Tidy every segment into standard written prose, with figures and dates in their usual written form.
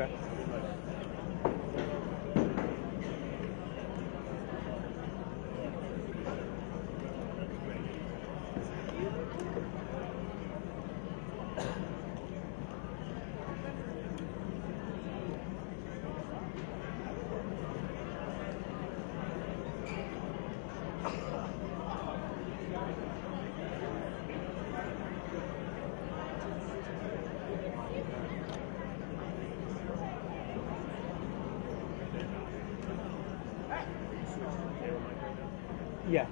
Okay. Yeah.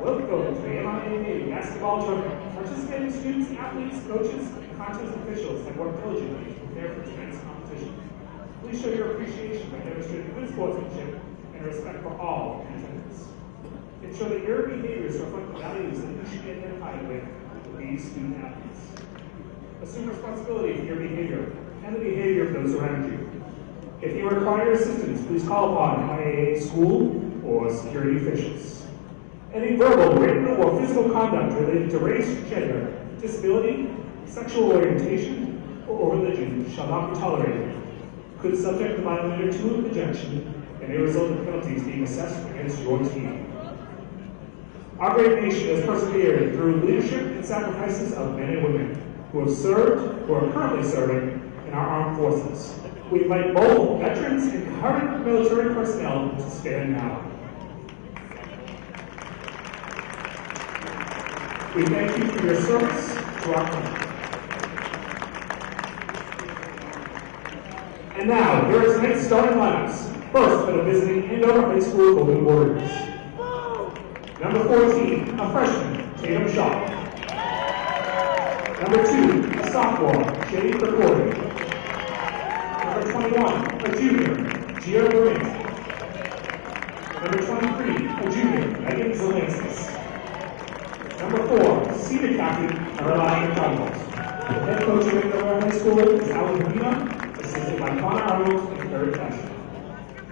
Welcome to the MIAA basketball tournament. Participating students, athletes, coaches, and contest officials have worked diligently to prepare for tonight's competition. Please show your appreciation by demonstrating good sportsmanship and respect for all in attendance. Ensure that your behaviors reflect the values that you should be identified with these student athletes. Assume responsibility for your behavior and the behavior of those around you. If you require assistance, please call upon MIAA school or security officials. Any verbal, written, or physical conduct related to race, gender, disability, sexual orientation, or religion shall not be tolerated. Could subject the violator to ejection and may result in penalties being assessed against your team. Our great nation has persevered through leadership and sacrifices of men and women who have served, who are currently serving in our armed forces. We invite both veterans and current military personnel to stand now. We thank you for your service to our country. And now, here are tonight's starting lineups. First, for the visiting Andover High School Golden Warriors. Number 14, a freshman, Tatum Shaw. Number 2, a sophomore, Shady Corcoran. Number 21, a junior, Gio Morant. Number 23, a junior, Megan Zelenskis. Number 4, senior captain, Caroline McDonald. The head coach of Andover High School is Alan Medina, assisted by Connor Arnold and Barry Cashman.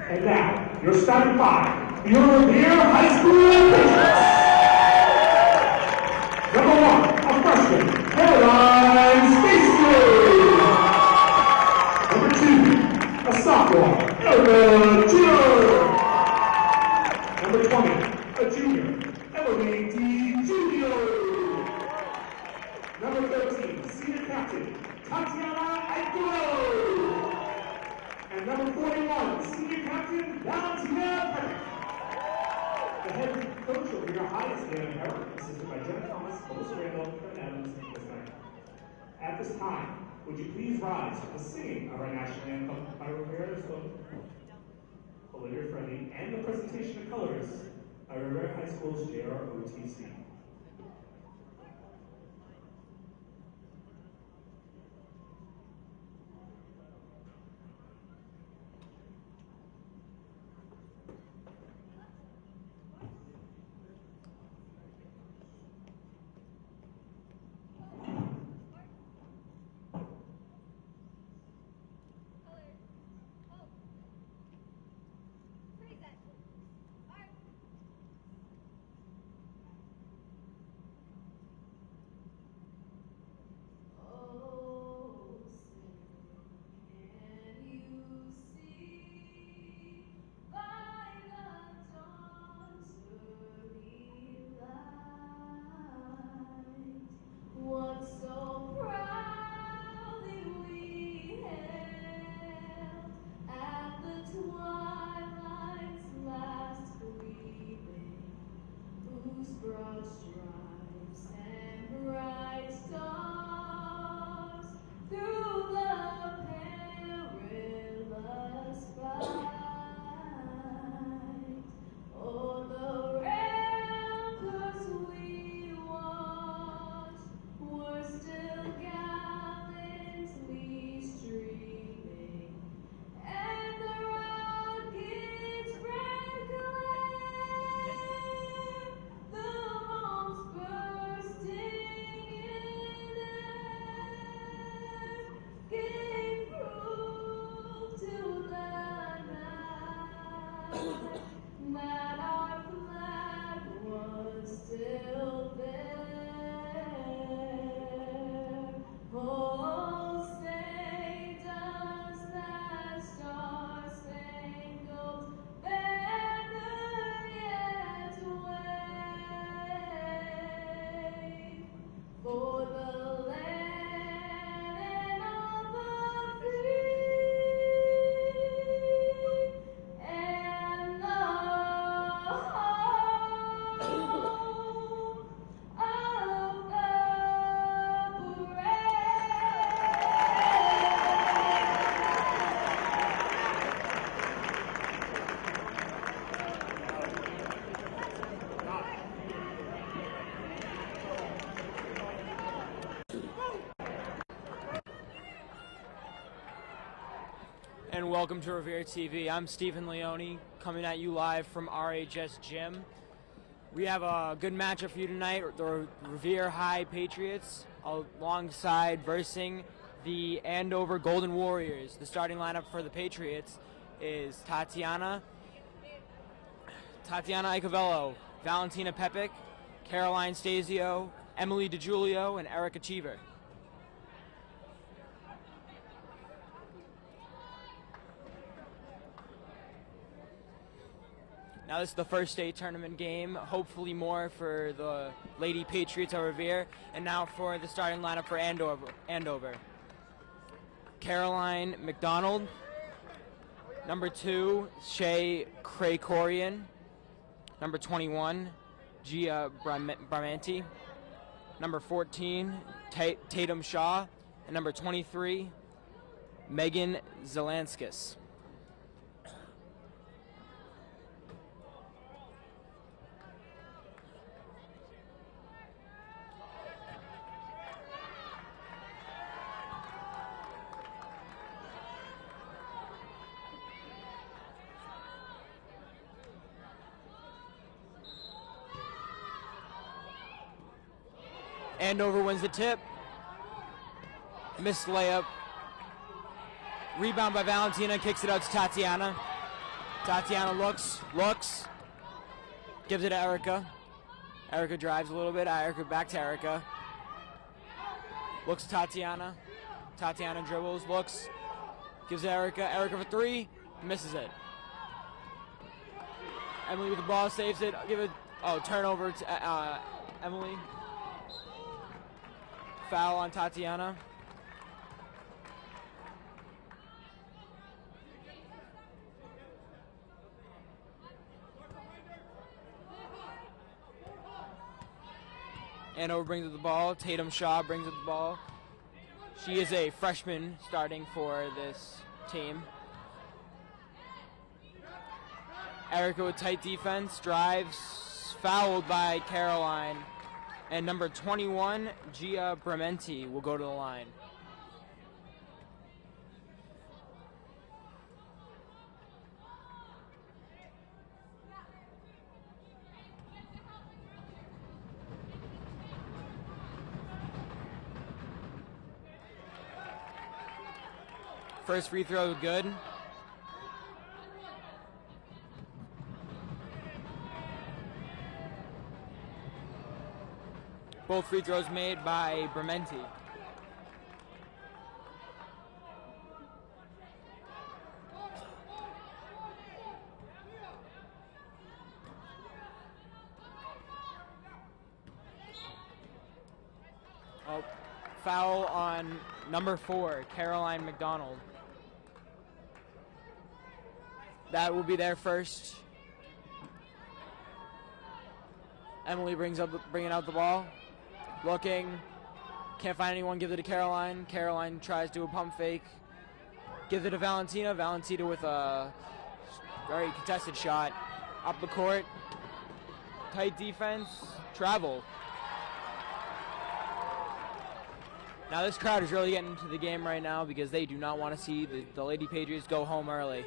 And now, your starting five, your Revere High School Patriots. Number 1, a freshman, Caroline Stacy. Number 2, a sophomore, Erica Jr. Number 20, a junior, Emily D. Julio. Number 13, senior captain, Tatiana Aguero. And number 41, senior captain, Valentina Peck. The head coach of your highest game, Eric. At this time, would you please rise for the singing of our national anthem by Rivera Olivia Freddie and the presentation of colors by Rivera High School's JROTC. Broad stripes and bright stars through the perilous fight. Oh, the ramparts we watched were still gallantly streaming, and the rockets red glare, the bombs bursting in air, gave proof to the night that our flag was still there. Oh, say does that star-spangled banner yet wave for the land and all the free and the home of the brave. And welcome to Revere TV. I'm Stephen Leone, coming at you live from RHS Gym. We have a good matchup for you tonight. The Revere High Patriots alongside versing the Andover Golden Warriors. The starting lineup for the Patriots is Tatiana Icovello, Valentina Pepic, Caroline Stasio, Emily DiGiulio, and Erica Cheever. Now this is the first state tournament game, hopefully more for the Lady Patriots of Revere. And now for the starting lineup for Andover. Caroline McDonald, number 2, Shay Krakorian, number 21, Gia Bramanti, number 14, Tatum Shaw, and number 23, Megan Zelanskis. Andover wins the tip. Missed layup. Rebound by Valentina, kicks it out to Tatiana. Tatiana looks, gives it to Erica. Erica drives a little bit. Erica back to Erica. Looks to Tatiana. Tatiana dribbles, looks, gives it to Erica. Erica for 3, misses it. Emily with the ball, saves it. Turnover to Emily. Foul on Tatiana. Andover brings up the ball. Tatum Shaw brings up the ball. She is a freshman starting for this team. Erica with tight defense, drives, fouled by Caroline. And number 21, Gia Brementi, will go to the line. First free throw good. Both free throws made by Brementi. Oh, foul on number 4, Caroline McDonald. That will be their first. Emily bringing out the ball. Looking, can't find anyone, gives it to Caroline. Caroline tries to do a pump fake. Gives it to Valentina. Valentina with a very contested shot. Up the court. Tight defense. Travel. Now this crowd is really getting into the game right now because they do not want to see the Lady Patriots go home early.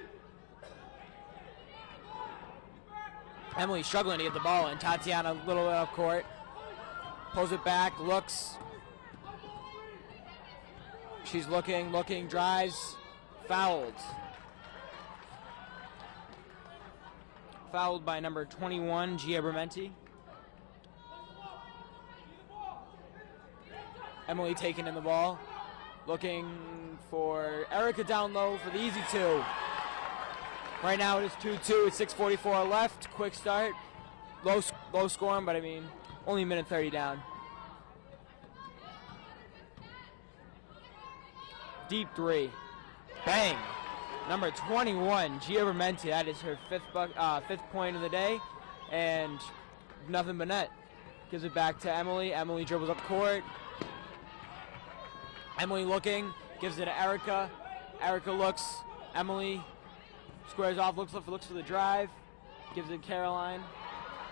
Emily struggling to get the ball in. Tatiana a little bit off court. Pulls it back, looks. She's looking, drives, fouled. Fouled by number 21, Gia Brementi. Emily taking in the ball. Looking for Erica down low for the easy 2. Right now it is 2-2 with 6:44 left. Quick start. Low scoring, but I mean, only a minute 30 down. Deep 3. Bang. Number 21, Gia Brementi. That is her fifth point of the day. And nothing but net. Gives it back to Emily. Emily dribbles up court. Emily looking. Gives it to Erica. Erica looks. Emily squares off. Looks for the drive. Gives it to Caroline.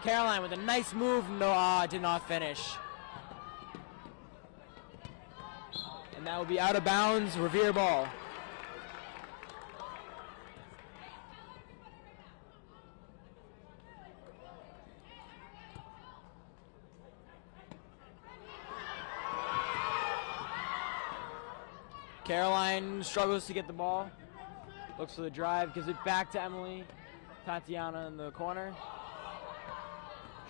Caroline with a nice move. No, did not finish. And that will be out of bounds. Revere ball. Caroline struggles to get the ball. Looks for the drive. Gives it back to Emily. Tatiana in the corner.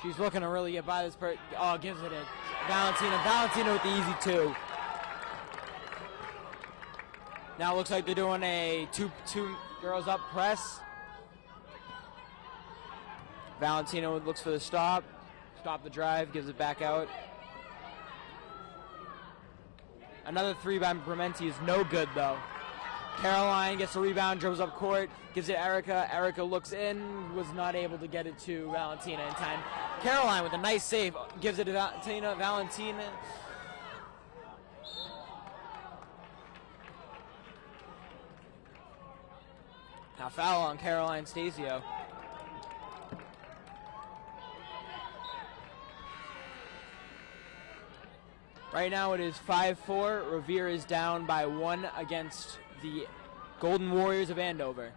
She's looking to really get by this person. Oh, gives it to Valentina. Valentina with the easy 2. Now it looks like they're doing a two girls up press. Valentina looks for the stop. Stop the drive. Gives it back out. Another 3 by Brementi is no good though. Caroline gets a rebound, dribbles up court, gives it to Erica. Erica looks in, was not able to get it to Valentina in time. Caroline with a nice save, gives it to Valentina. Valentina. Now foul on Caroline Stasio. Right now it is 5-4. Revere is down by 1 against the Golden Warriors of Andover.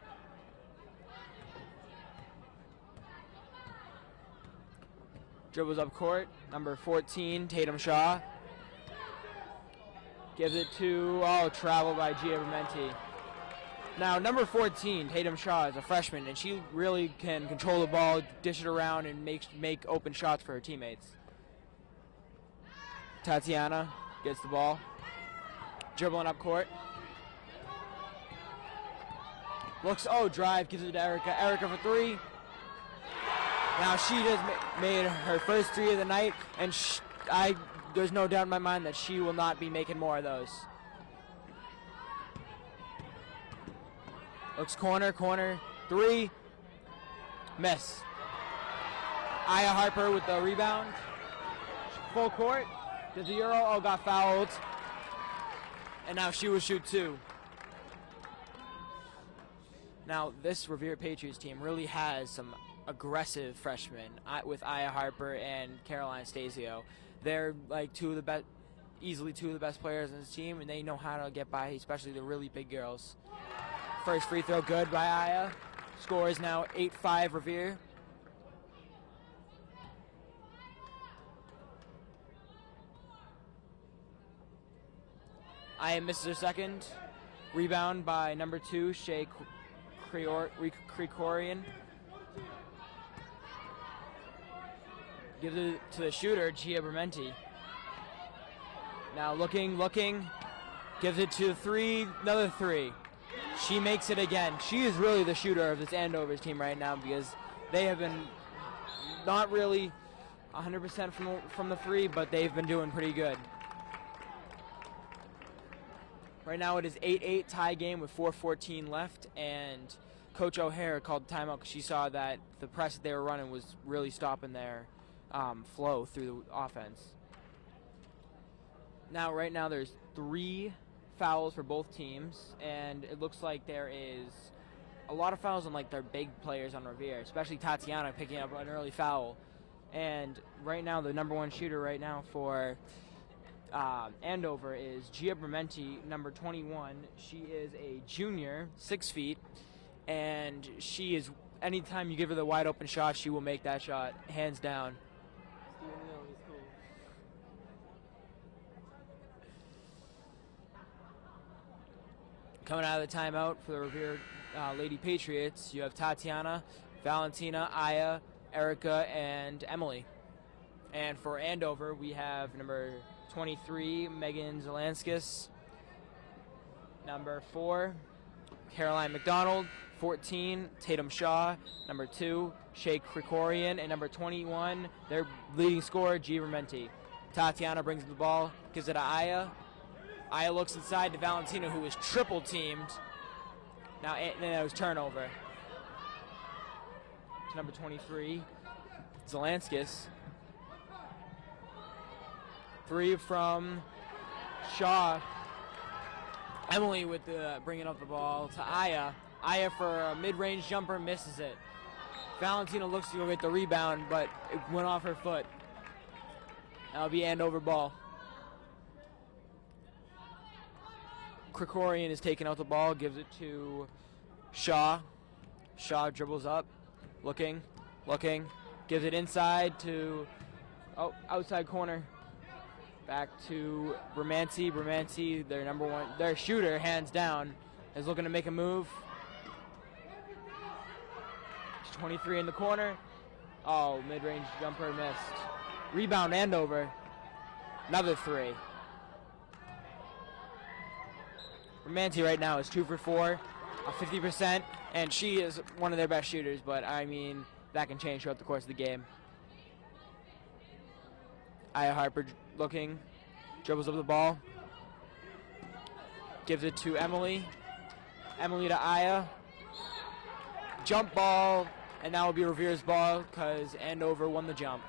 Dribbles up court. Number 14, Tatum Shaw. Gives it to, travel by Gia Brementi. Now, number 14, Tatum Shaw, is a freshman, and she really can control the ball, dish it around, and make open shots for her teammates. Tatiana gets the ball. Dribbling up court. Looks, drive, gives it to Erica. Erica for 3. Now she just made her first 3 of the night, and there's no doubt in my mind that she will not be making more of those. Looks corner, 3. Miss. Aya Harper with the rebound. Full court. Does the Euro, got fouled. And now she will shoot 2. Now, this Revere Patriots team really has some aggressive freshmen with Aya Harper and Caroline Stasio. They're like easily two of the best players on this team, and they know how to get by, especially the really big girls. First free throw good by Aya. Score is now 8-5 Revere. Aya misses her second. Rebound by number 2, Shea Krikorian. Gives it to the shooter, Gia Bermenti. Now looking. Gives it to 3, another 3. She makes it again. She is really the shooter of this Andover's team right now because they have been not really 100% from the 3, but they've been doing pretty good. Right now it is 8-8 tie game with 4:14 left, and Coach O'Hare called timeout because she saw that the press that they were running was really stopping their flow through the offense. Now, right now there's 3 fouls for both teams, and it looks like there is a lot of fouls on like their big players on Revere, especially Tatiana picking up an early foul. And right now the number 1 shooter right now for Andover is Gia Bermenti, number 21. She is a junior, 6 feet, and she is, anytime you give her the wide open shot, she will make that shot, hands down. Coming out of the timeout for the Revere Lady Patriots, you have Tatiana, Valentina, Aya, Erica, and Emily. And for Andover, we have number 23, Megan Zelanskis. Number 4, Caroline McDonald. 14, Tatum Shaw. Number 2, Shea Krikorian. And number 21, their leading scorer, Gia Bermenti. Tatiana brings the ball, gives it to Aya. Aya looks inside to Valentina, who is triple teamed. Now it was turnover. To number 23, Zelanskis. 3 from Shaw. Emily with bringing up the ball to Aya. Aya for a mid-range jumper, misses it. Valentina looks to go get the rebound, but it went off her foot. That'll be Andover ball. Krikorian is taking out the ball, gives it to Shaw. Shaw dribbles up, looking, gives it inside to, outside corner. Back to Bermanti. Bermanti, their number 1, their shooter, hands down, is looking to make a move. 23 in the corner. Oh, mid-range jumper missed. Rebound Andover. Another 3. Bermanti right now is 2 for 4, 50%, and she is one of their best shooters, but I mean, that can change throughout the course of the game. Aya Harper looking, dribbles up the ball, gives it to Emily. Emily to Aya. Jump ball, and that will be Revere's ball because Andover won the jump.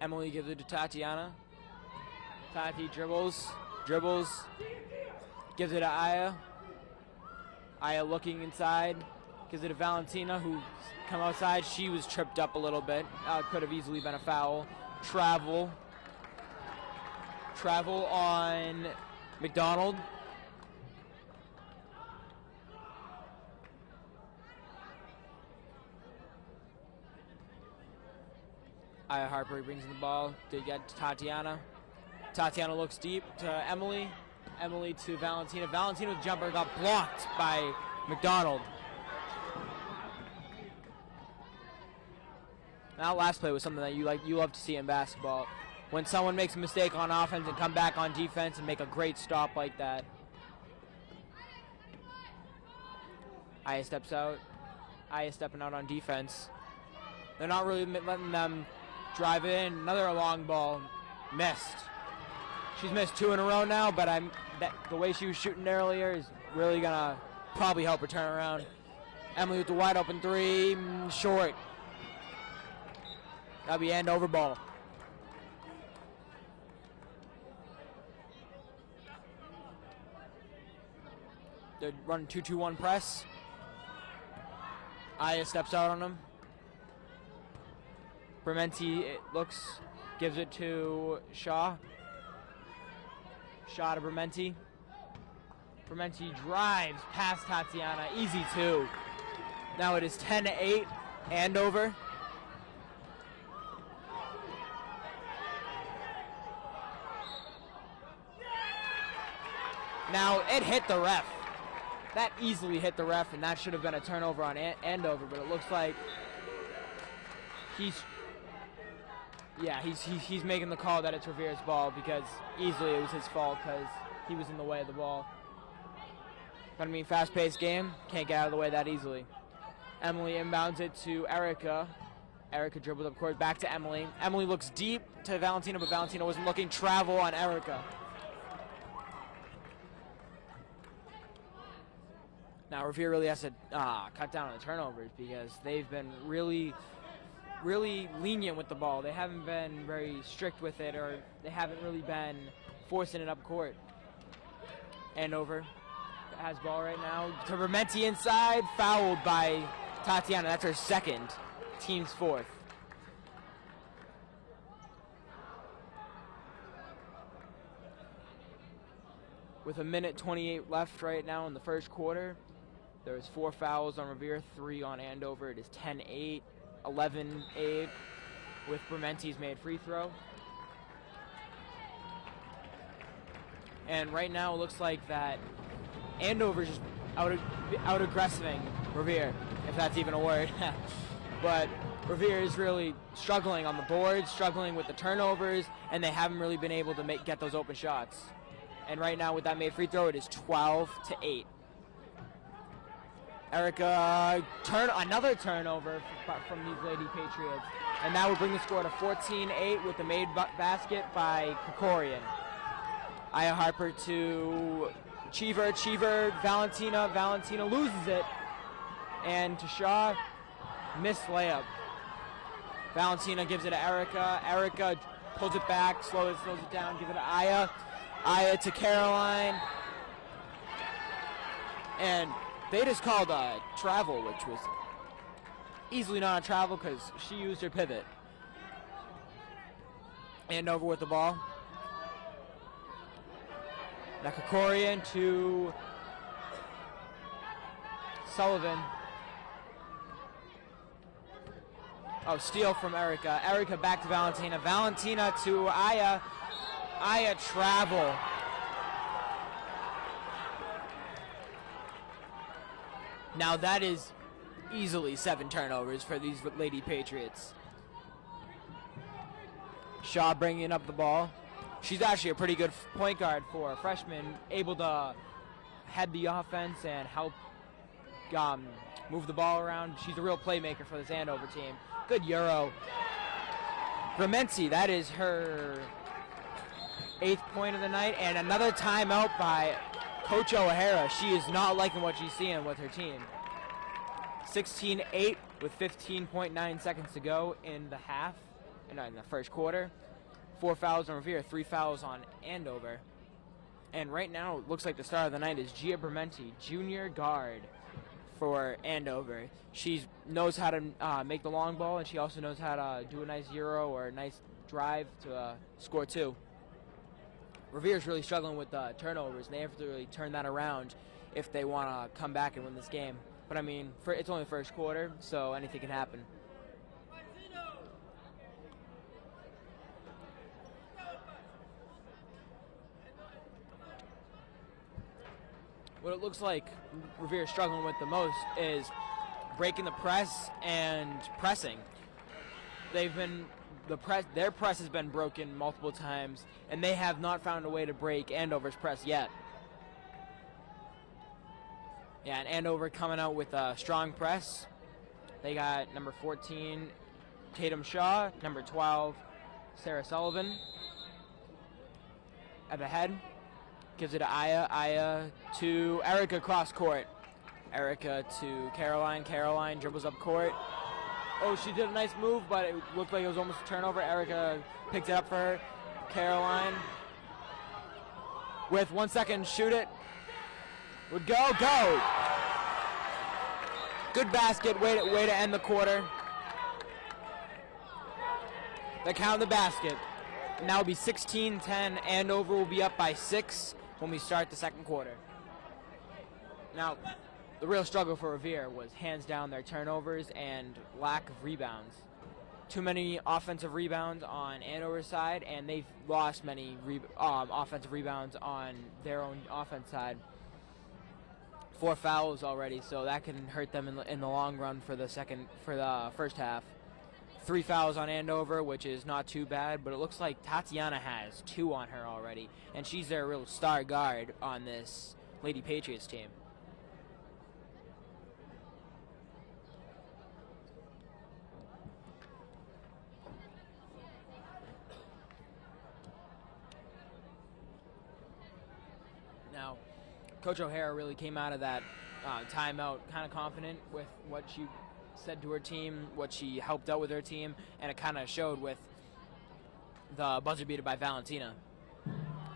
Emily gives it to Tatiana. Tati dribbles, gives it to Aya. Aya looking inside, gives it to Valentina, who come outside. She was tripped up a little bit. Could have easily been a foul. Travel on McDonald. Aya Harper brings in the ball to get to Tatiana. Tatiana looks deep to Emily. Emily to Valentina. Valentina's jumper got blocked by McDonald. That last play was something that you love to see in basketball. When someone makes a mistake on offense and come back on defense and make a great stop like that. Aya steps out. Aya stepping out on defense. They're not really letting them drive in. Another long ball. Missed. She's missed 2 in a row now, but the way she was shooting earlier is really going to probably help her turn around. Emily with the wide open 3. Short. That'll be Andover ball. They're running 2-2-1 press. Aya steps out on him. Brementi, it looks, gives it to Shaw. Shaw to Brementi. Brementi drives past Tatiana. Easy 2. Now it is 10-8, Andover. Now it hit the ref. That easily hit the ref, and that should have been a turnover on Andover, but it looks like he's making the call that it's Revere's ball, because easily it was his fault because he was in the way of the ball. But I mean, fast-paced game, can't get out of the way that easily. Emily inbounds it to Erica. Erica dribbles up court, back to Emily. Emily looks deep to Valentina, but Valentina wasn't looking. Travel on Erica. Now Revere really has to cut down on the turnovers, because they've been really lenient with the ball. They haven't been very strict with it, or they haven't really been forcing it up court. Andover has ball right now. To Brementi inside, fouled by Tatiana. That's her second, team's fourth. With 1:28 left right now in the first quarter, there's 4 fouls on Revere, 3 on Andover. It is 10-8, 11-8 with Brementi's made free throw. And right now it looks like that Andover's just out aggressing Revere, if that's even a word. But Revere is really struggling on the board, struggling with the turnovers, and they haven't really been able to get those open shots. And right now with that made free throw, it is 12-8. Erica, another turnover from these Lady Patriots. And that would bring the score to 14-8 with the made basket by Krikorian. Aya Harper to Cheever, Valentina loses it. And to Shaw, missed layup. Valentina gives it to Erica. Erica pulls it back, slows it down, gives it to Aya. Aya to Caroline. And they just called a travel, which was easily not a travel because she used her pivot. Andover with the ball. Now Krikorian to Sullivan. Oh, steal from Erica. Erica back to Valentina. Valentina to Aya. Aya travel. Now that is easily 7 turnovers for these Lady Patriots. Shaw bringing up the ball. She's actually a pretty good point guard for a freshman, able to head the offense and help move the ball around. She's a real playmaker for this Andover team. Good Euro. Brementi, that is her 8th point of the night, and another timeout by Coach O'Hara. She is not liking what she's seeing with her team. 16-8 with 15.9 seconds to go in the first quarter. 4 fouls on Revere, 3 fouls on Andover. And right now, it looks like the star of the night is Gia Brementi, junior guard for Andover. She knows how to make the long ball, and she also knows how to do a nice Euro or a nice drive to score 2. Revere's really struggling with turnovers, and they have to really turn that around if they want to come back and win this game. But I mean, it's only the first quarter, so anything can happen. What it looks like Revere's struggling with the most is breaking the press and pressing. Their press has been broken multiple times, and they have not found a way to break Andover's press yet. Yeah, and Andover coming out with a strong press. They got number 14, Tatum Shaw, number 12, Sarah Sullivan. At the head, gives it to Aya. Aya to Erica cross court. Erica to Caroline. Caroline dribbles up court. Oh, she did a nice move, but it looked like it was almost a turnover. Erica picked it up for her. Caroline with 1 second, shoot it. Would go. Good basket, way to end the quarter. They count the basket. Now it'll be 16-10. Andover will be up by 6 when we start the second quarter. Now, the real struggle for Revere was hands down their turnovers and lack of rebounds. Too many offensive rebounds on Andover's side, and they've lost many offensive rebounds on their own offense side. 4 fouls already, so that can hurt them in the long run for the first half. 3 fouls on Andover, which is not too bad, but it looks like Tatiana has 2 on her already, and she's their real star guard on this Lady Patriots team. Now, Coach O'Hara really came out of that timeout kind of confident with what she said to her team, what she helped out with her team, and it kind of showed with the buzzer beater by Valentina.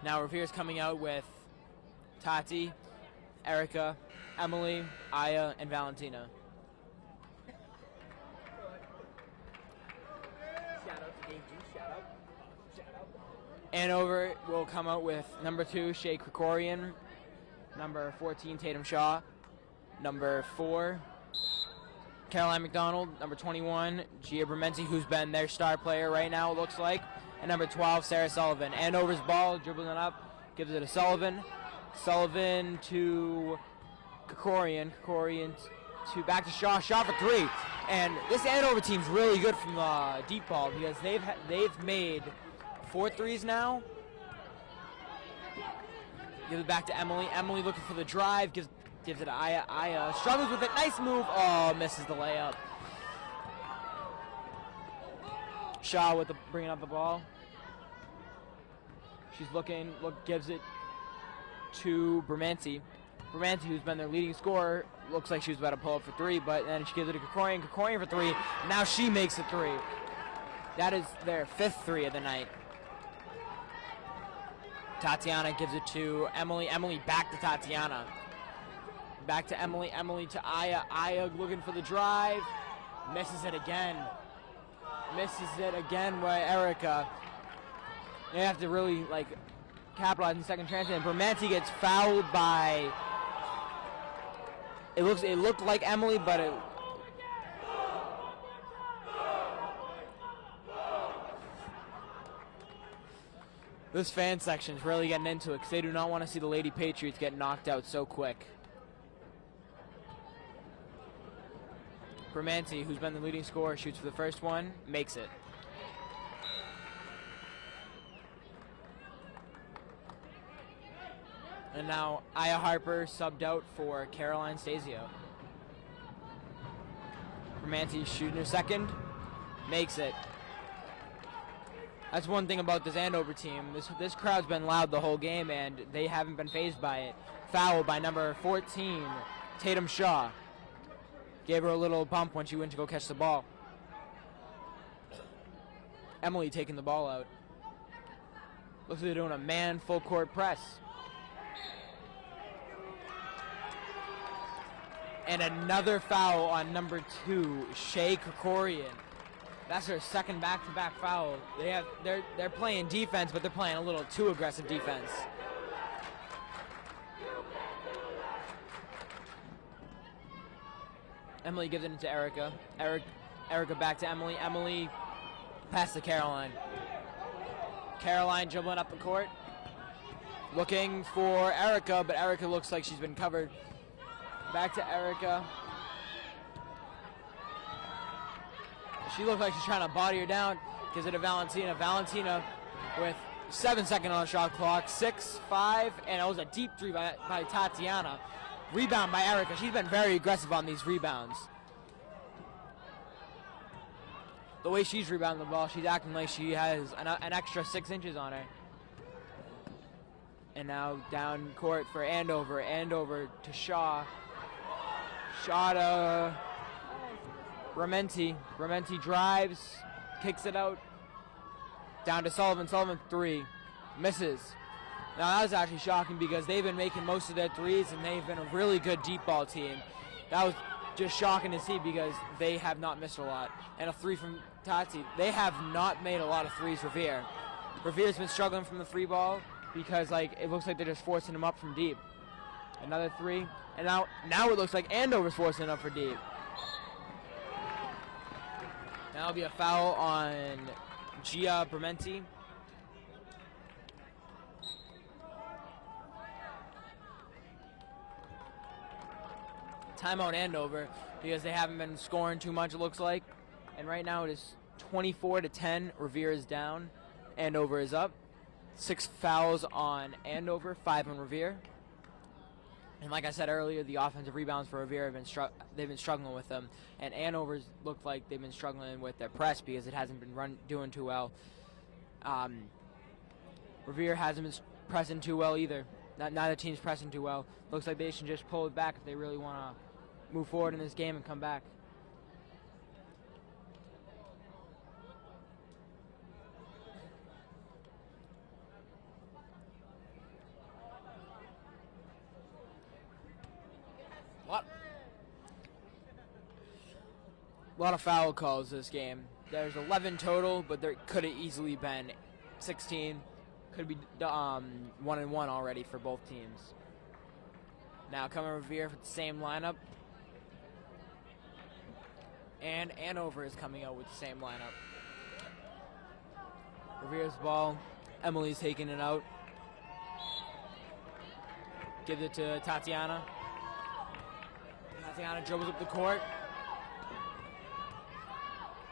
Now Revere's coming out with Tati, Erica, Emily, Aya, and Valentina. Andover will come out with number 2, Shea Krikorian, number 14, Tatum Shaw, number 4, Caroline McDonald, number 21, Gia Bermenti, who's been their star player right now, it looks like, and number 12, Sarah Sullivan. Andover's ball, dribbling it up, gives it to Sullivan. Sullivan to Krikorian. Krikorian to back to Shaw. Shaw for 3. And this Andover team's really good from the deep ball because they've made 4 threes now. Gives it back to Emily. Emily looking for the drive. Gives it to Aya. Aya struggles with it. Nice move. Oh, misses the layup. Shaw with bringing up the ball. She's looking. Gives it to Bermanti. Bermanti, who's been their leading scorer, looks like she was about to pull up for 3, but then she gives it to Krikorian. Krikorian for 3. Now she makes a 3. That is their 5th 3 of the night. Tatiana gives it to Emily. Emily back to Tatiana. Back to Emily. Emily to Aya. Aya looking for the drive. Misses it again. Misses it again by Erica. They have to really capitalize in second chance. And Bermanti gets fouled by. It looked like Emily, but it. This fan section is really getting into it because they do not want to see the Lady Patriots get knocked out so quick. Bermanti, who's been the leading scorer, shoots for the first one, makes it. And now Aya Harper subbed out for Caroline Stasio. Bermanti shooting her second, makes it. That's one thing about this Andover team. This crowd's been loud the whole game, and they haven't been fazed by it. Foul by number 14, Tatum Shaw. Gave her a little bump when she went to go catch the ball. Emily taking the ball out. Looks like they're doing a man full court press. And another foul on number 2, Shea Krikorian. That's her second back-to-back foul. They're playing defense, but they're playing a little too aggressive defense. Emily gives it into Erica. Erica back to Emily. Emily pass to Caroline. Caroline dribbling up the court. Looking for Erica, but Erica looks like she's been covered. Back to Erica. She looks like she's trying to body her down. Gives it to Valentina. Valentina with 7 seconds on the shot clock. 6, 5, and it was a deep 3 by Tatiana. Rebound by Erica. She's been very aggressive on these rebounds. The way she's rebounding the ball, she's acting like she has an extra 6 inches on her. And now down court for Andover. Andover to Shaw. Shaw to Brementi drives, kicks it out. Down to Sullivan. Sullivan 3. Misses. Now that was actually shocking because they've been making most of their threes and they've been a really good deep ball team. That was just shocking to see because they have not missed a lot. And a 3 from Tati. They have not made a lot of threes, Revere. Revere's been struggling from the free ball because it looks like they're just forcing him up from deep. Another 3. And now it looks like Andover's forcing it up for deep. That'll be a foul on Gia Brementi. Timeout Andover because they haven't been scoring too much, it looks like. And right now it is 24-10. Revere is down. Andover is up. 6 fouls on Andover, 5 on Revere. And like I said earlier, the offensive rebounds for Revere they've been struggling with them. And Andover's looked like they've been struggling with their press because it hasn't been doing too well. Revere hasn't been pressing too well either. Neither team's pressing too well. Looks like they should just pull it back if they really want to move forward in this game and come back. A lot of foul calls this game. There's 11 total, but there could have easily been 16. Could be 1-1 already for both teams. Now coming Revere with the same lineup. And Andover is coming out with the same lineup. Revere's ball. Emily's taking it out. Gives it to Tatiana. Tatiana dribbles up the court.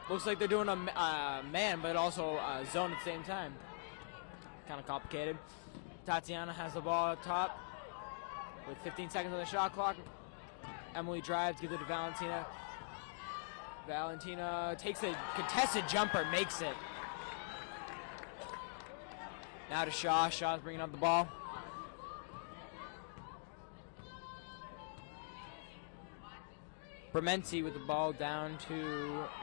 Looks like they're doing a man, but also a zone at the same time. Kind of complicated. Tatiana has the ball up top with 15 seconds on the shot clock. Emily drives, gives it to Valentina. Valentina takes a contested jumper, makes it. Now to Shaw. Shaw's bringing up the ball. Brementi with the ball down to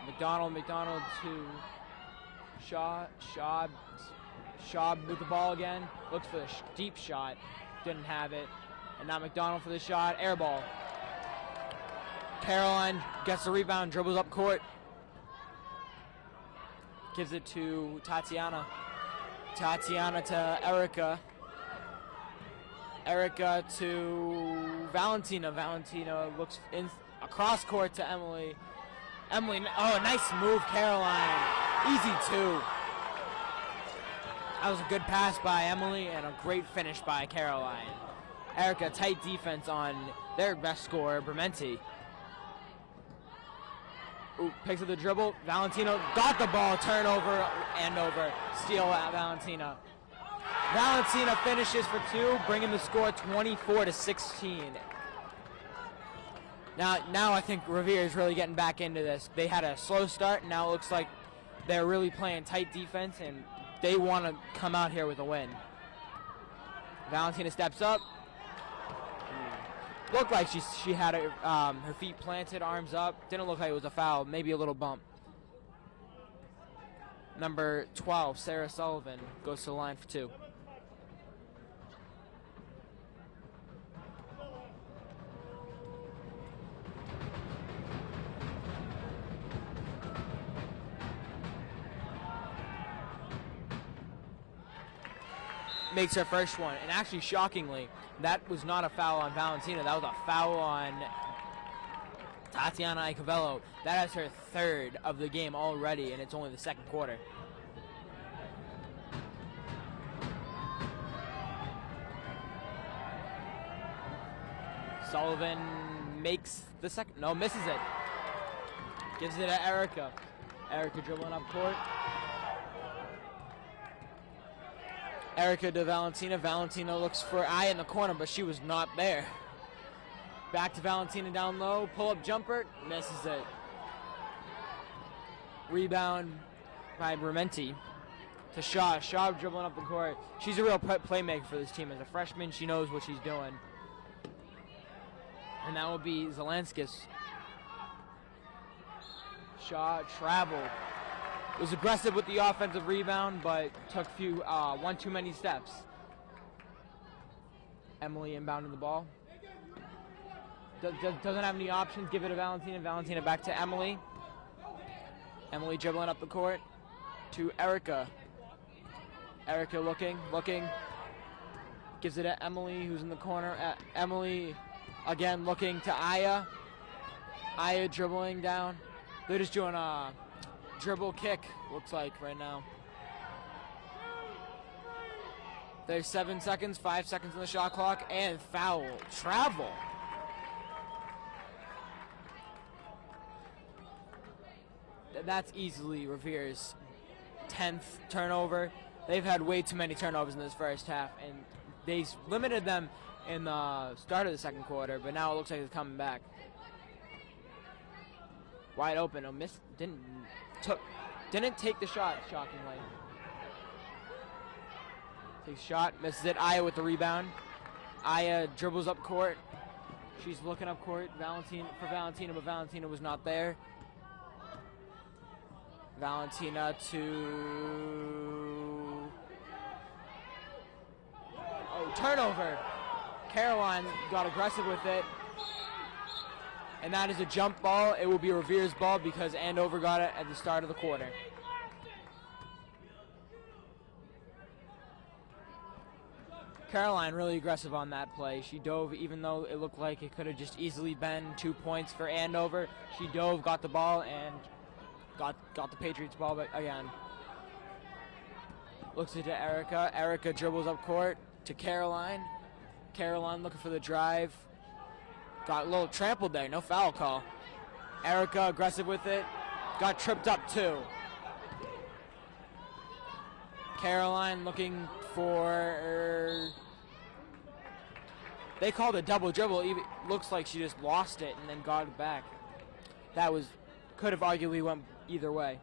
McDonald. McDonald to Shaw. Shaw with the ball again. Looks for the deep shot. Didn't have it. And now McDonald for the shot. Air ball. Caroline gets the rebound. Dribbles up court. Gives it to Tatiana. Tatiana to Erica. Erica to Valentina. Valentina looks in across court to Emily. Emily, oh, nice move, Caroline. Easy 2. That was a good pass by Emily and a great finish by Caroline. Erica, tight defense on their best scorer, Brementi. Ooh, picks up the dribble. Valentina got the ball. Turnover, Andover. Steal at Valentina. Valentina finishes for 2, bringing the score 24-16. Now I think Revere is really getting back into this. They had a slow start, and now it looks like they're really playing tight defense, and they want to come out here with a win. Valentina steps up. Looked like she had her feet planted, arms up. Didn't look like it was a foul, maybe a little bump. Number 12, Sarah Sullivan, goes to the line for 2. Makes her first one, and actually shockingly, that was not a foul on Valentina. That was a foul on Tatiana Icovello. That is her 3rd of the game already, and it's only the 2nd quarter. Sullivan makes the second, no, misses it. Gives it to Erica. Erica dribbling up court. Erica to Valentina. Valentina looks for eye in the corner, but she was not there. Back to Valentina down low. Pull-up jumper. Misses it. Rebound by Brementi to Shaw. Shaw dribbling up the court. She's a real playmaker for this team. As a freshman, she knows what she's doing. And that will be Zelenskis. Shaw traveled. Was aggressive with the offensive rebound, but took one too many steps. Emily inbounded the ball. Doesn't have any options. Give it to Valentina. Valentina back to Emily. Emily dribbling up the court to Erica. Erica looking. Gives it to Emily, who's in the corner. Emily again looking to Aya. Aya dribbling down. They're just doing a dribble kick, looks like right now. There's 7 seconds, 5 seconds on the shot clock, and foul. Travel. That's easily Revere's 10th turnover. They've had way too many turnovers in this first half, and they limited them in the start of the second quarter, but now it looks like it's coming back. Wide open. Didn't take the shot, shockingly. Takes a shot, misses it. Aya with the rebound. Aya dribbles up court. She's looking up court. Valentina, but Valentina was not there. Valentina to... Oh, turnover. Caroline got aggressive with it. And that is a jump ball. It will be Revere's ball because Andover got it at the start of the quarter. Caroline really aggressive on that play. She dove even though it looked like it could have just easily been 2 points for Andover. She dove, got the ball, and got the Patriots ball back again. Looks into Erica. Erica dribbles up court to Caroline. Caroline looking for the drive. Got a little trampled there, no foul call. Erica aggressive with it. Got tripped up too. Caroline looking for... They called a double dribble. Even looks like she just lost it and then got it back. That could have arguably went either way.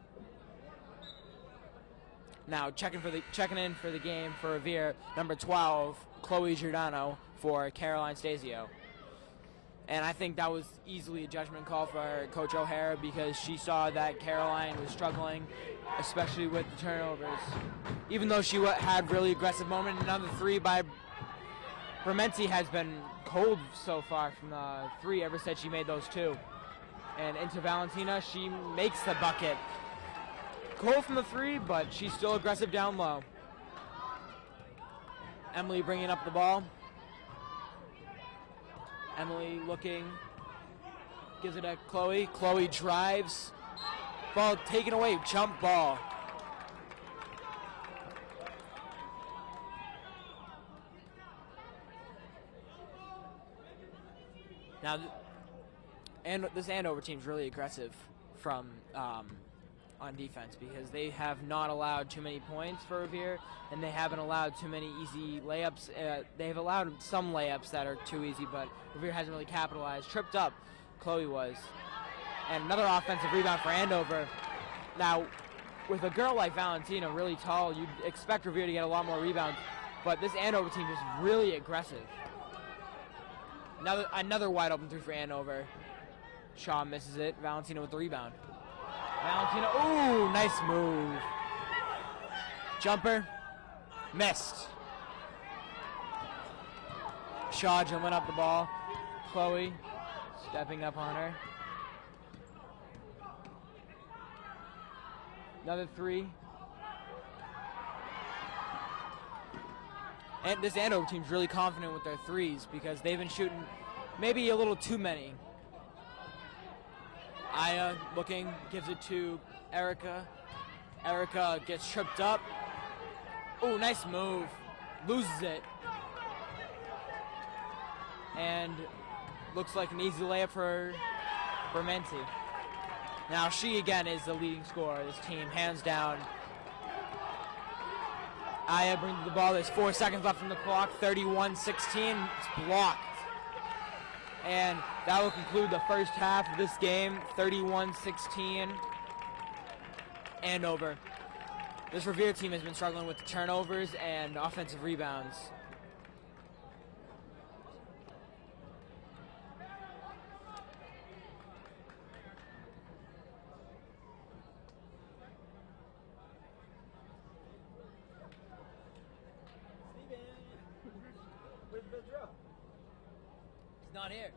Now checking in for the game for Revere, number 12, Chloe Giordano for Caroline Stasio. And I think that was easily a judgment call for Coach O'Hara because she saw that Caroline was struggling, especially with the turnovers. Even though she had really aggressive moment, another three by Bermenti has been cold so far from the three ever since she made those two. And into Valentina, she makes the bucket. Cold from the three, but she's still aggressive down low. Emily bringing up the ball. Emily looking, gives it to Chloe. Chloe drives. Ball taken away, jump ball. Now, this Andover team's really aggressive from on defense because they have not allowed too many points for Revere, and they haven't allowed too many easy layups. They've allowed some layups that are too easy, but Revere hasn't really capitalized. Tripped up, Chloe was. And another offensive rebound for Andover. Now, with a girl like Valentina, really tall, you'd expect Revere to get a lot more rebounds, but this Andover team is really aggressive. Another wide open three for Andover. Shaw misses it. Valentina with the rebound. Valentina, ooh, nice move. Jumper, missed. Shaw jumping up the ball. Chloe stepping up on her. Another three. And this Andover team's really confident with their threes because they've been shooting maybe a little too many. Aya looking, gives it to Erica. Erica gets tripped up. Oh, nice move. Loses it. And looks like an easy layup for Bermenti. Now she again is the leading scorer of this team, hands down. Aya brings the ball. There's 4 seconds left on the clock. 31-16. It's blocked. And that will conclude the first half of this game. 31-16. Andover. This Revere team has been struggling with the turnovers and offensive rebounds. drill? He's not here.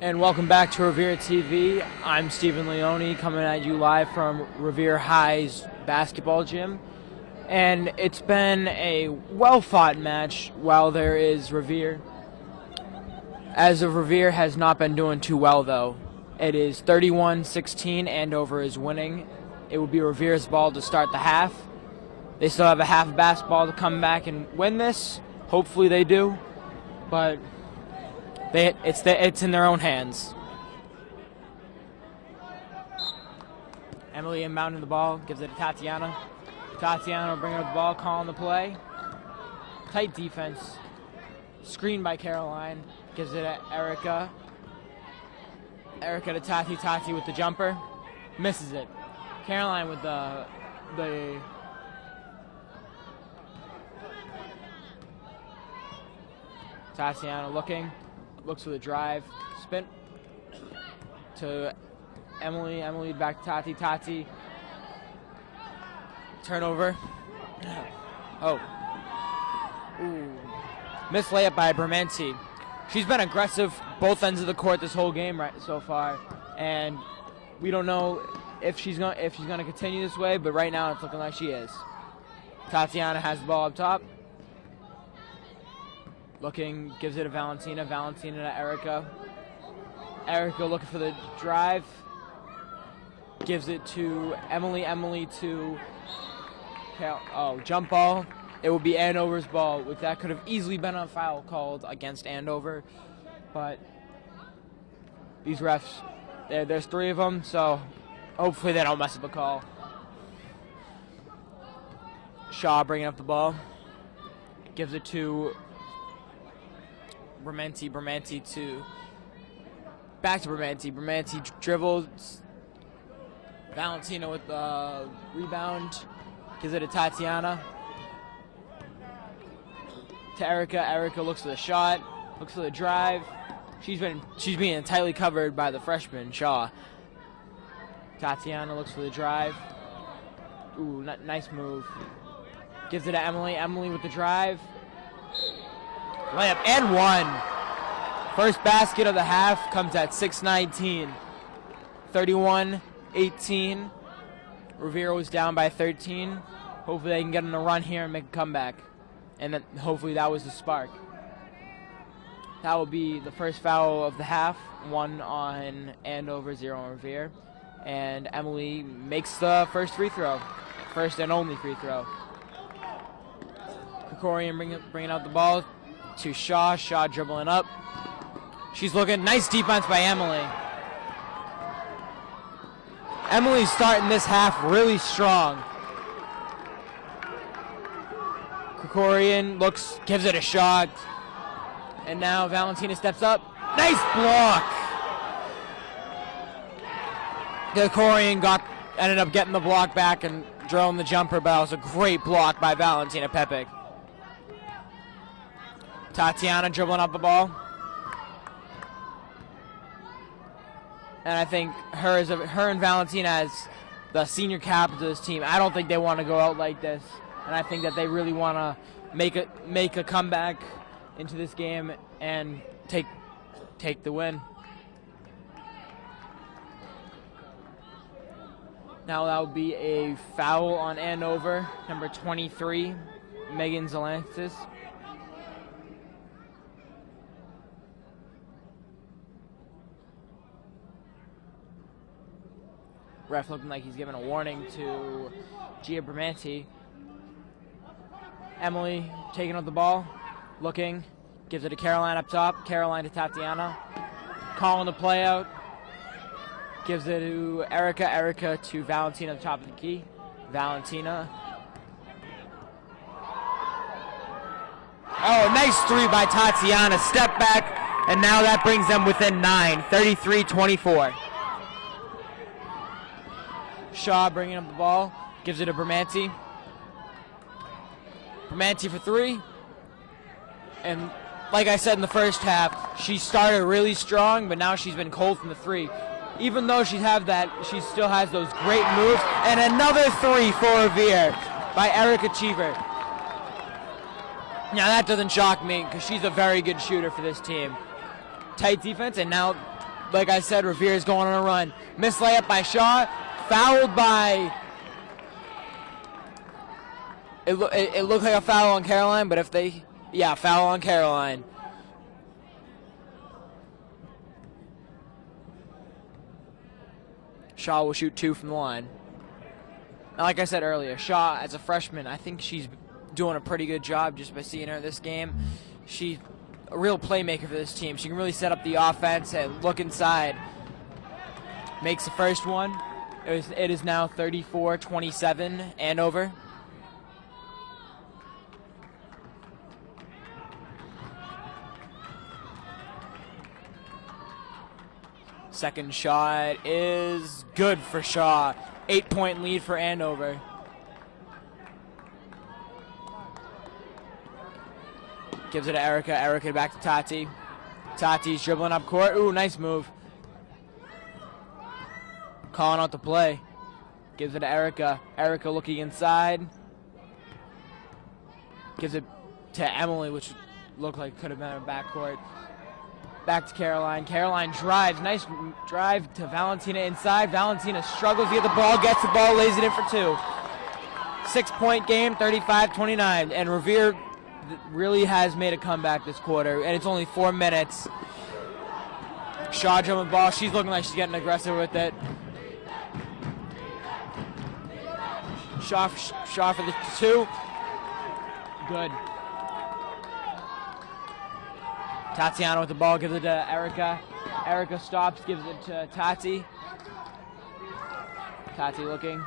And welcome back to Revere TV. I'm Stephen Leone coming at you live from Revere High's basketball gym. And it's been a well-fought match while there is Revere. As of Revere has not been doing too well though. It is 31-16, Andover is winning. It will be Revere's ball to start the half. They still have a half of basketball to come back and win this. Hopefully they do. But it's in their own hands. Emily inbounding the ball, gives it to Tatiana. Tatiana will bring up the ball, calling the play. Tight defense. Screened by Caroline. Gives it to Erica. Erica to Tati. Tati with the jumper. Misses it. Caroline with the Tatiana looks for the drive, spin to Emily. Emily back to Tati. Tati. Turnover. Oh. Ooh. Missed layup by Bermanti. She's been aggressive both ends of the court this whole game right so far, and we don't know if she's gonna continue this way, but right now it's looking like she is. Tatiana has the ball up top. Looking, gives it to Valentina. Valentina to Erica. Erica looking for the drive. Gives it to Emily. Emily to jump ball. It will be Andover's ball, which that could have easily been a foul called against Andover, but these refs, there's three of them, so hopefully they don't mess up a call. Shaw bringing up the ball. Gives it to Bermanti. Back to Bermanti. Bermanti dribbles. Valentina with the rebound. Gives it to Tatiana. To Erica. Erica looks for the shot. Looks for the drive. She's being tightly covered by the freshman, Shaw. Tatiana looks for the drive. Ooh, nice move. Gives it to Emily. Emily with the drive. Layup and one. First basket of the half comes at 6:19. 31-18. Revere was down by 13. Hopefully they can get on a run here and make a comeback. And then hopefully that was the spark. That will be the first foul of the half. 1 on Andover, 0 on Revere. And Emily makes the first free throw. First and only free throw. Krikorian bringing out the ball to Shaw. Shaw dribbling up. She's looking. Nice defense by Emily. Emily's starting this half really strong. Krikorian looks, gives it a shot. And now Valentina steps up. Nice block. Krikorian ended up getting the block back and drilling the jumper, but it was a great block by Valentina Pepic. Tatiana dribbling up the ball. And I think her and Valentina as the senior captains of this team, I don't think they want to go out like this. And I think that they really want to make a comeback into this game and take the win. Now that would be a foul on Andover, number 23, Megan Zelantis. Ref looking like he's giving a warning to Gia Bermanti. Emily taking up the ball, looking, gives it to Caroline up top. Caroline to Tatiana, calling the play out. Gives it to Erica. Erica to Valentina at the top of the key. Valentina. Oh, nice three by Tatiana. Step back, and now that brings them within 9, 33-24. Shaw bringing up the ball, gives it to Bermanti. Bermanti for three. And like I said in the first half, she started really strong, but now she's been cold from the three. Even though she still has those great moves. And another three for Revere by Erica Cheever. Now that doesn't shock me because she's a very good shooter for this team. Tight defense, and now like I said, Revere is going on a run. Missed layup by Shaw. Fouled by... It looked like a foul on Caroline, but if they... Yeah, foul on Caroline. Shaw will shoot 2 from the line. And like I said earlier, Shaw, as a freshman, I think she's doing a pretty good job just by seeing her this game. She's a real playmaker for this team. She can really set up the offense and look inside. Makes the first one. It is now 34-27, Andover. Second shot is good for Shaw. 8-point lead for Andover. Gives it to Erica. Erica back to Tati. Tati's dribbling up court. Ooh, nice move. Calling out the play. Gives it to Erica. Erica looking inside. Gives it to Emily, which looked like could have been a backcourt. Back to Caroline. Caroline drives. Nice drive to Valentina inside. Valentina struggles to get the ball, gets the ball, lays it in for 2. 6-point game, 35-29. And Revere really has made a comeback this quarter, and it's only 4 minutes. Shaw dribbling ball. She's looking like she's getting aggressive with it. Shaw for the 2. Good. Tatiana with the ball, gives it to Erica. Erica stops, gives it to Tati. Tati looking.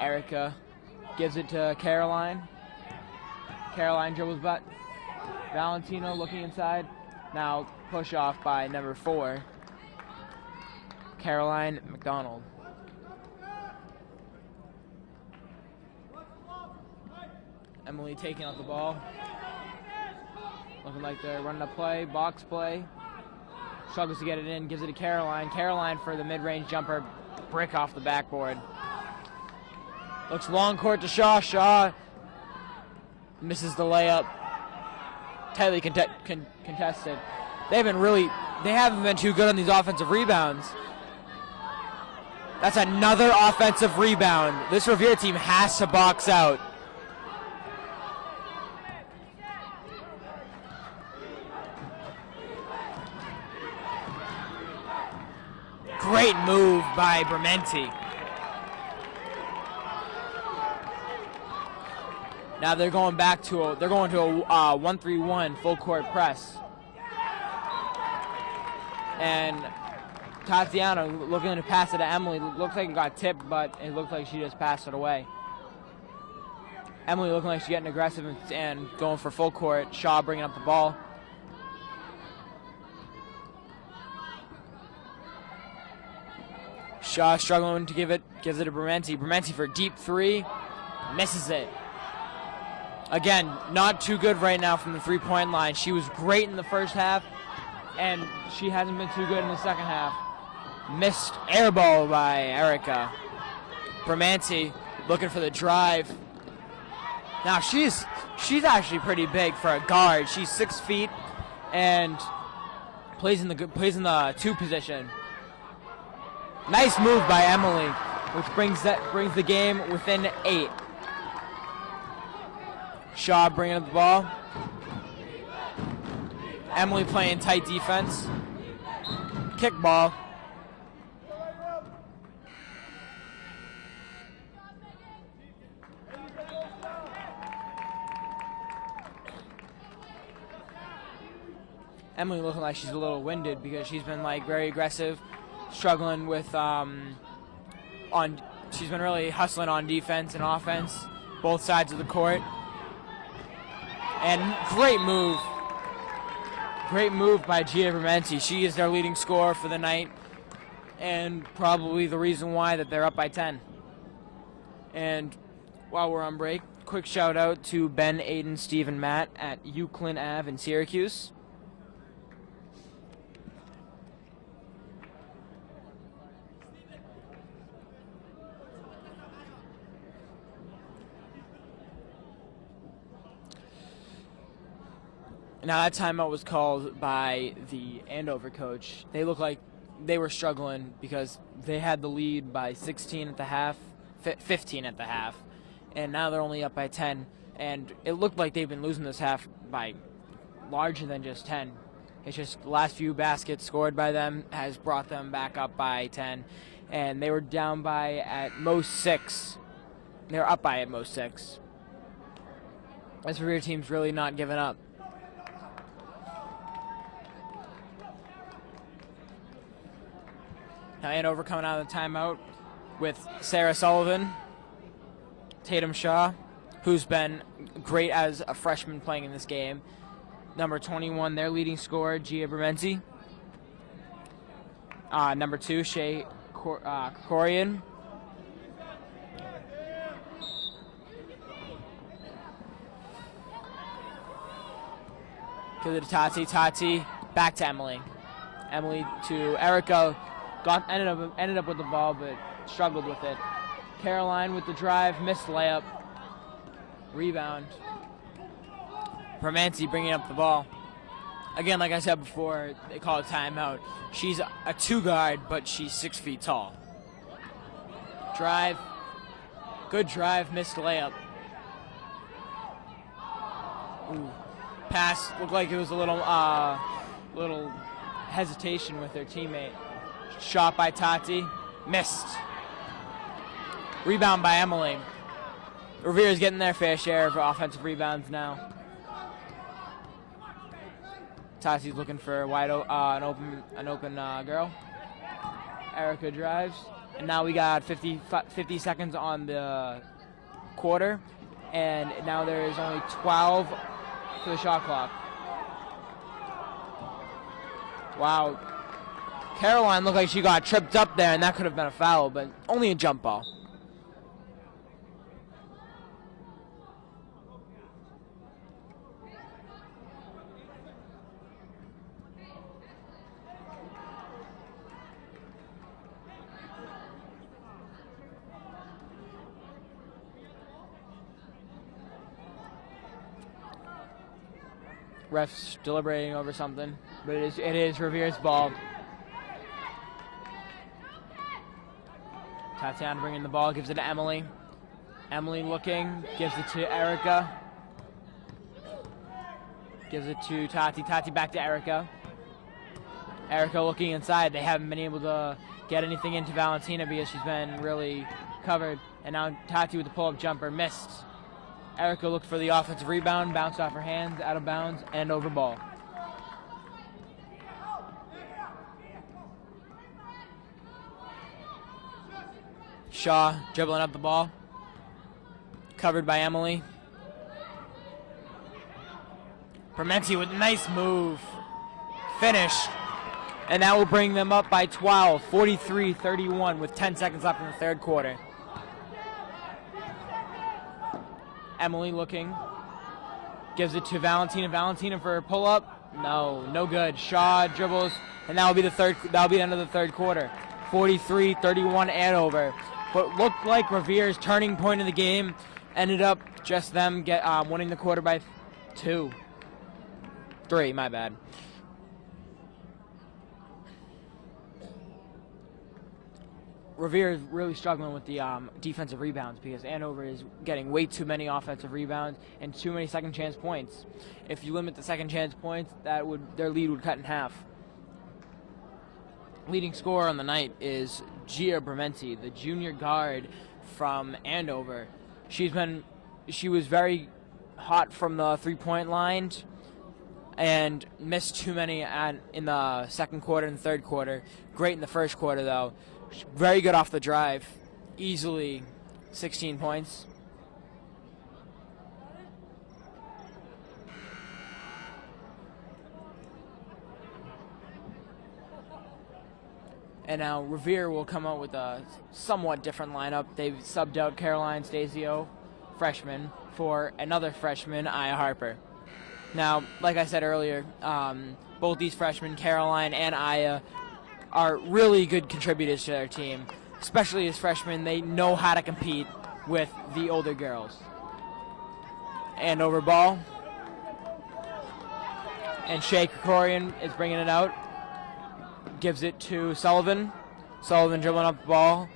Erica gives it to Caroline. Caroline dribbles back. Valentino looking inside. Now push off by number 4. Caroline McDonald. Emily taking out the ball. Looking like they're running a play, box play. Struggles to get it in, gives it to Caroline. Caroline for the mid-range jumper, brick off the backboard. Looks long court to Shaw. Shaw misses the layup. Tightly contested. They haven't been too good on these offensive rebounds. That's another offensive rebound. This Revere team has to box out. Great move by Bermenti. Now they're going to a 1-3-1 full court press. And Tatiana looking to pass it to Emily. Looks like it got tipped, but it looks like she just passed it away. Emily looking like she's getting aggressive and going for full court. Shaw bringing up the ball. Shaw struggling to gives it to Bermenti. Bermenti for a deep 3, misses it. Again, not too good right now from the 3-point line. She was great in the first half, and she hasn't been too good in the second half. Missed air ball by Erica. Bermenti looking for the drive. Now she's actually pretty big for a guard. She's 6 feet and plays in the 2 position. Nice move by Emily, which brings the game within 8. Shaw bringing up the ball. Emily playing tight defense. Kick ball. Emily looking like she's a little winded because she's been very aggressive, struggling with she's been really hustling on defense and offense, both sides of the court. And great move by Gia Bermenti. She is their leading scorer for the night, and probably the reason why that they're up by 10. And while we're on break, quick shout out to Ben, Aiden, Steve, and Matt at Euclid Ave in Syracuse. Now that timeout was called by the Andover coach. They looked like they were struggling because they had the lead by 16 at the half, 15 at the half, and now they're only up by 10. And it looked like they've been losing this half by larger than just 10. It's just the last few baskets scored by them has brought them back up by 10, and they were down by at most 6. They're up by at most 6. This Revere team's really not giving up. Now Andover coming out of the timeout with Sarah Sullivan, Tatum Shaw, who's been great as a freshman playing in this game. Number 21, their leading scorer, Gia Bermenzi. Number 2, Shay Corian. Give it to Tati. Tati, back to Emily. Emily to Erica. Ended up with the ball, but struggled with it. Caroline with the drive, missed layup. Rebound. Permanci bringing up the ball. Again, like I said before, they call it timeout. She's a 2-guard, but she's 6 feet tall. Drive. Good drive, missed layup. Ooh. Pass looked like it was a little hesitation with their teammate. Shot by Tati, missed. Rebound by Emily. Revere's getting their fair share of offensive rebounds now. Tati's looking for an open girl. Erica drives, and now we got 50 seconds on the quarter, and now there is only 12 for the shot clock. Wow. Caroline looked like she got tripped up there, and that could have been a foul, but only a jump ball. Refs deliberating over something, but it is Revere's ball. Tatiana bringing the ball, gives it to Emily. Emily looking, gives it to Erica. Gives it to Tati. Tati back to Erica. Erica looking inside. They haven't been able to get anything into Valentina because she's been really covered. And now Tati with the pull-up jumper, missed. Erica looked for the offensive rebound, bounced off her hands, out of bounds, and over ball. Shaw dribbling up the ball. Covered by Emily. Permenci with a nice move. Finish. And that will bring them up by 12, 43-31 with 10 seconds left in the third quarter. Emily looking. Gives it to Valentina. Valentina for a pull-up. No good. Shaw dribbles, and that'll be the end of the third quarter. 43-31 Andover. What looked like Revere's turning point of the game ended up just them winning the quarter by 3, my bad. Revere is really struggling with the defensive rebounds because Andover is getting way too many offensive rebounds and too many second chance points. If you limit the second chance points, their lead would cut in half. Leading scorer on the night is Gia Bermenti, the junior guard from Andover. She was very hot from the three-point line and missed too many in the second quarter and third quarter. Great in the first quarter, though. Very good off the drive. Easily 16 points. And now Revere will come out with a somewhat different lineup. They've subbed out Caroline Stasio, freshman, for another freshman, Aya Harper. Now, like I said earlier, both these freshmen, Caroline and Aya, are really good contributors to their team. Especially as freshmen, they know how to compete with the older girls. Andover ball. And Shea Krikorian is bringing it out. Gives it to Sullivan. Sullivan dribbling up the ball.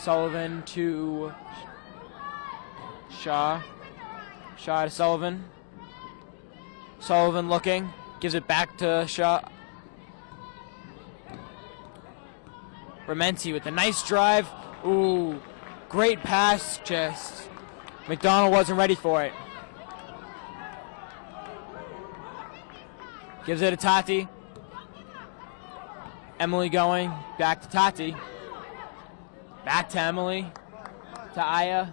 Sullivan to Shaw. Shaw to Sullivan. Sullivan looking. Gives it back to Shaw. Ramenti with a nice drive. Ooh, great pass. Just McDonald wasn't ready for it. Gives it to Tati. Emily going. Back to Tati. Back to Emily. To Aya.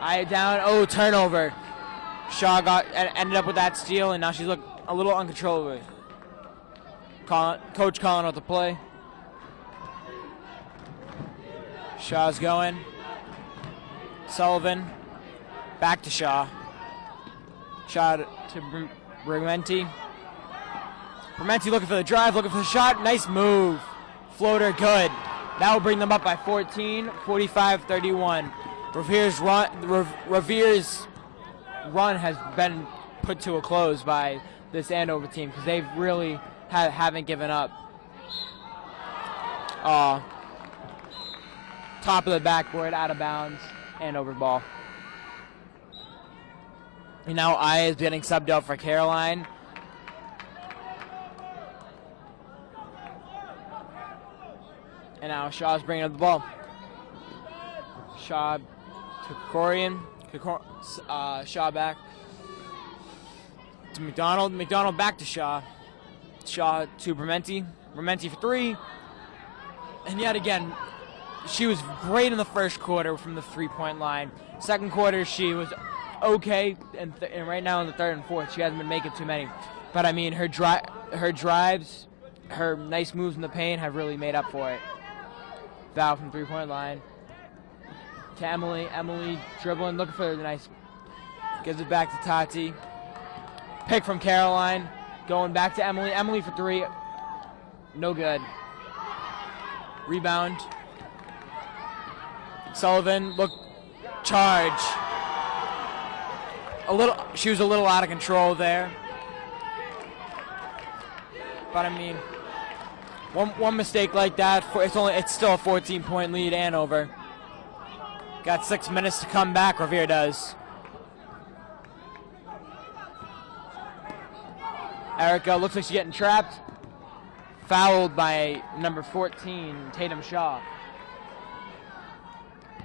Aya down. Oh, turnover. Shaw ended up with that steal, and now she's looked a little uncontrollable. Coach calling out the play. Shaw's going. Sullivan. Back to Shaw. Shaw to Brumenti. Brumenti looking for the drive, looking for the shot. Nice move. Floater good. That will bring them up by 14, 45-31. Revere's run has been put to a close by this Andover team because they've really haven't given up. Top of the backboard, out of bounds, Andover ball. And now Aya is getting subbed out for Caroline. And now Shaw's bringing up the ball. Shaw to Krikorian. Shaw back to McDonald. McDonald back to Shaw. Shaw to Brumenti. Brumenti for three. And yet again, she was great in the first quarter from the three-point line. Second quarter, she was okay, and right now in the third and fourth, she hasn't been making too many. But I mean, her drives, her nice moves in the paint have really made up for it. Foul from three-point line. To Emily. Emily dribbling, looking for the nice. Gives it back to Tati. Pick from Caroline. Going back to Emily. Emily for three. No good. Rebound. Sullivan, look, charge. She was a little out of control there. But I mean, one mistake like that, it's still a 14-point lead, Andover. Got 6 minutes to come back, Revere does. Erica looks like she's getting trapped. Fouled by number 14, Tatum Shaw.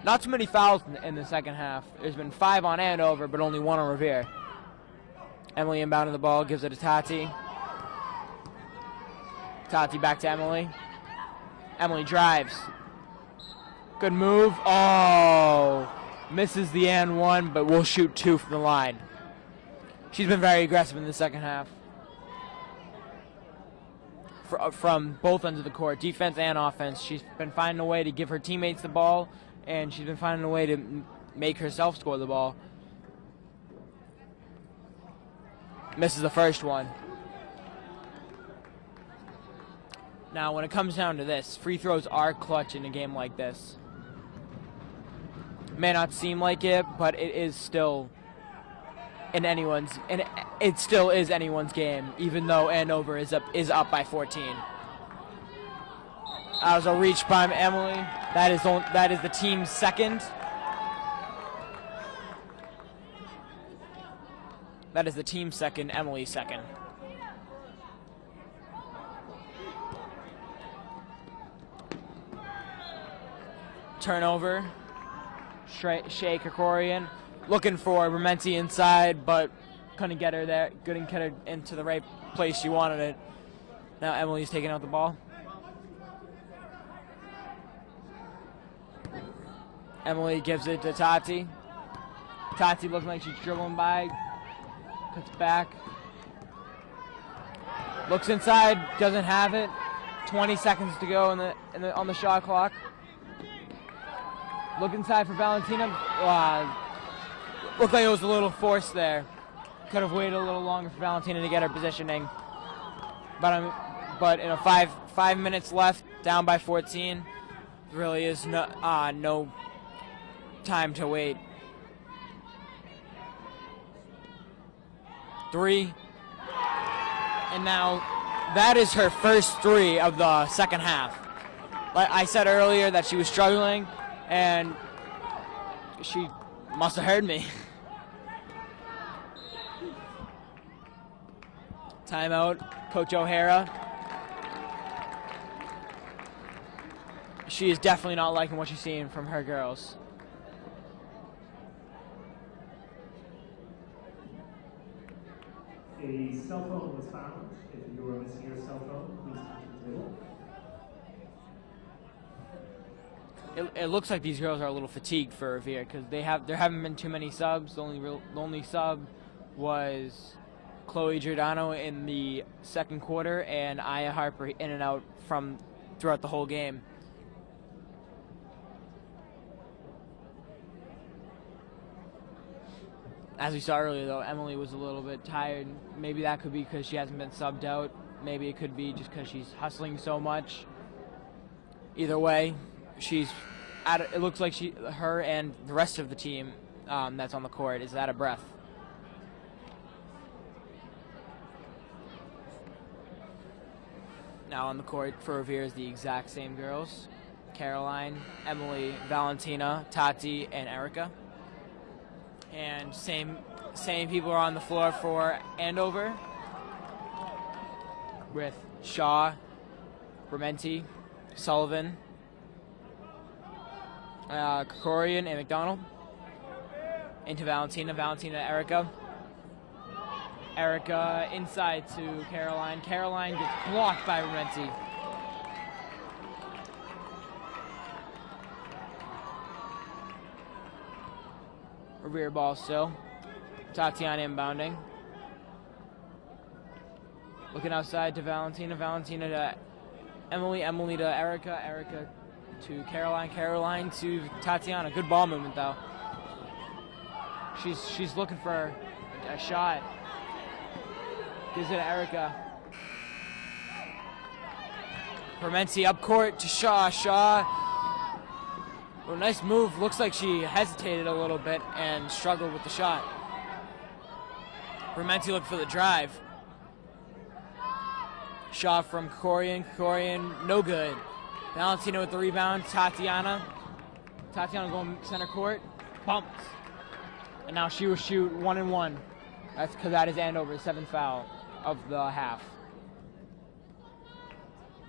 Not too many fouls in the second half. There's been 5 on Andover, but only 1 on Revere. Emily inbounding the ball, gives it to Tati. Tati back to Emily. Emily drives. Good move. Oh, misses the and one, but will shoot 2 from the line. She's been very aggressive in the second half. From both ends of the court, defense and offense. She's been finding a way to give her teammates the ball, and she's been finding a way to make herself score the ball. Misses the first one. Now, when it comes down to this, free throws are clutch in a game like this. May not seem like it, but it is still it still is anyone's game, even though Andover is up by 14. That was a reach by Emily. That is the team's second. That is the team's second, Emily's second. Turnover. Shea Krikorian looking for Ramenti inside, but couldn't get her there. Couldn't get her into the right place she wanted it. Now Emily's taking out the ball. Emily gives it to Tati. Tati looking like she's dribbling by. Cuts back. Looks inside, doesn't have it. 20 seconds to go on the shot clock. Look inside for Valentina. Looked like it was a little forced there. Could have waited a little longer for Valentina to get her positioning. But in a 5 minutes left, down by 14, really is no time to wait. 3. And now that is her first 3 of the second half. Like I said earlier that she was struggling, and she must have heard me. Timeout, Coach O'Hara. She is definitely not liking what she's seeing from her girls. A cell phone was found. If you are missing your cell phone, please come to the table. It looks like these girls are a little fatigued for Revere because there haven't been too many subs. The only sub was Chloe Giordano in the second quarter, and Aya Harper in and out throughout the whole game. As we saw earlier, though, Emily was a little bit tired. Maybe that could be because she hasn't been subbed out. Maybe it could be just because she's hustling so much. Either way, it looks like her and the rest of the team that's on the court is out of breath. Now on the court for Revere is the exact same girls: Caroline, Emily, Valentina, Tati, and Erica. And same people are on the floor for Andover, with Shaw, Rementi, Sullivan, Krikorian, and McDonald. Into Valentina, Erica. Erica inside to Caroline. Caroline gets blocked by Rementi. Revere ball still. Tatiana inbounding. Looking outside to Valentina. Valentina to Emily. Emily to Erica. Erica to Caroline. Caroline to Tatiana. Good ball movement though. She's looking for a shot. Gives it to Erica. Rementi up court to Shaw. Shaw. Oh, nice move. Looks like she hesitated a little bit and struggled with the shot. Rementi looked for the drive. Shot from Krikorian. Krikorian, no good. Valentina with the rebound. Tatiana. Tatiana going center court. Bumps. And now she will shoot 1-1. That's because that is Andover's 7th foul of the half.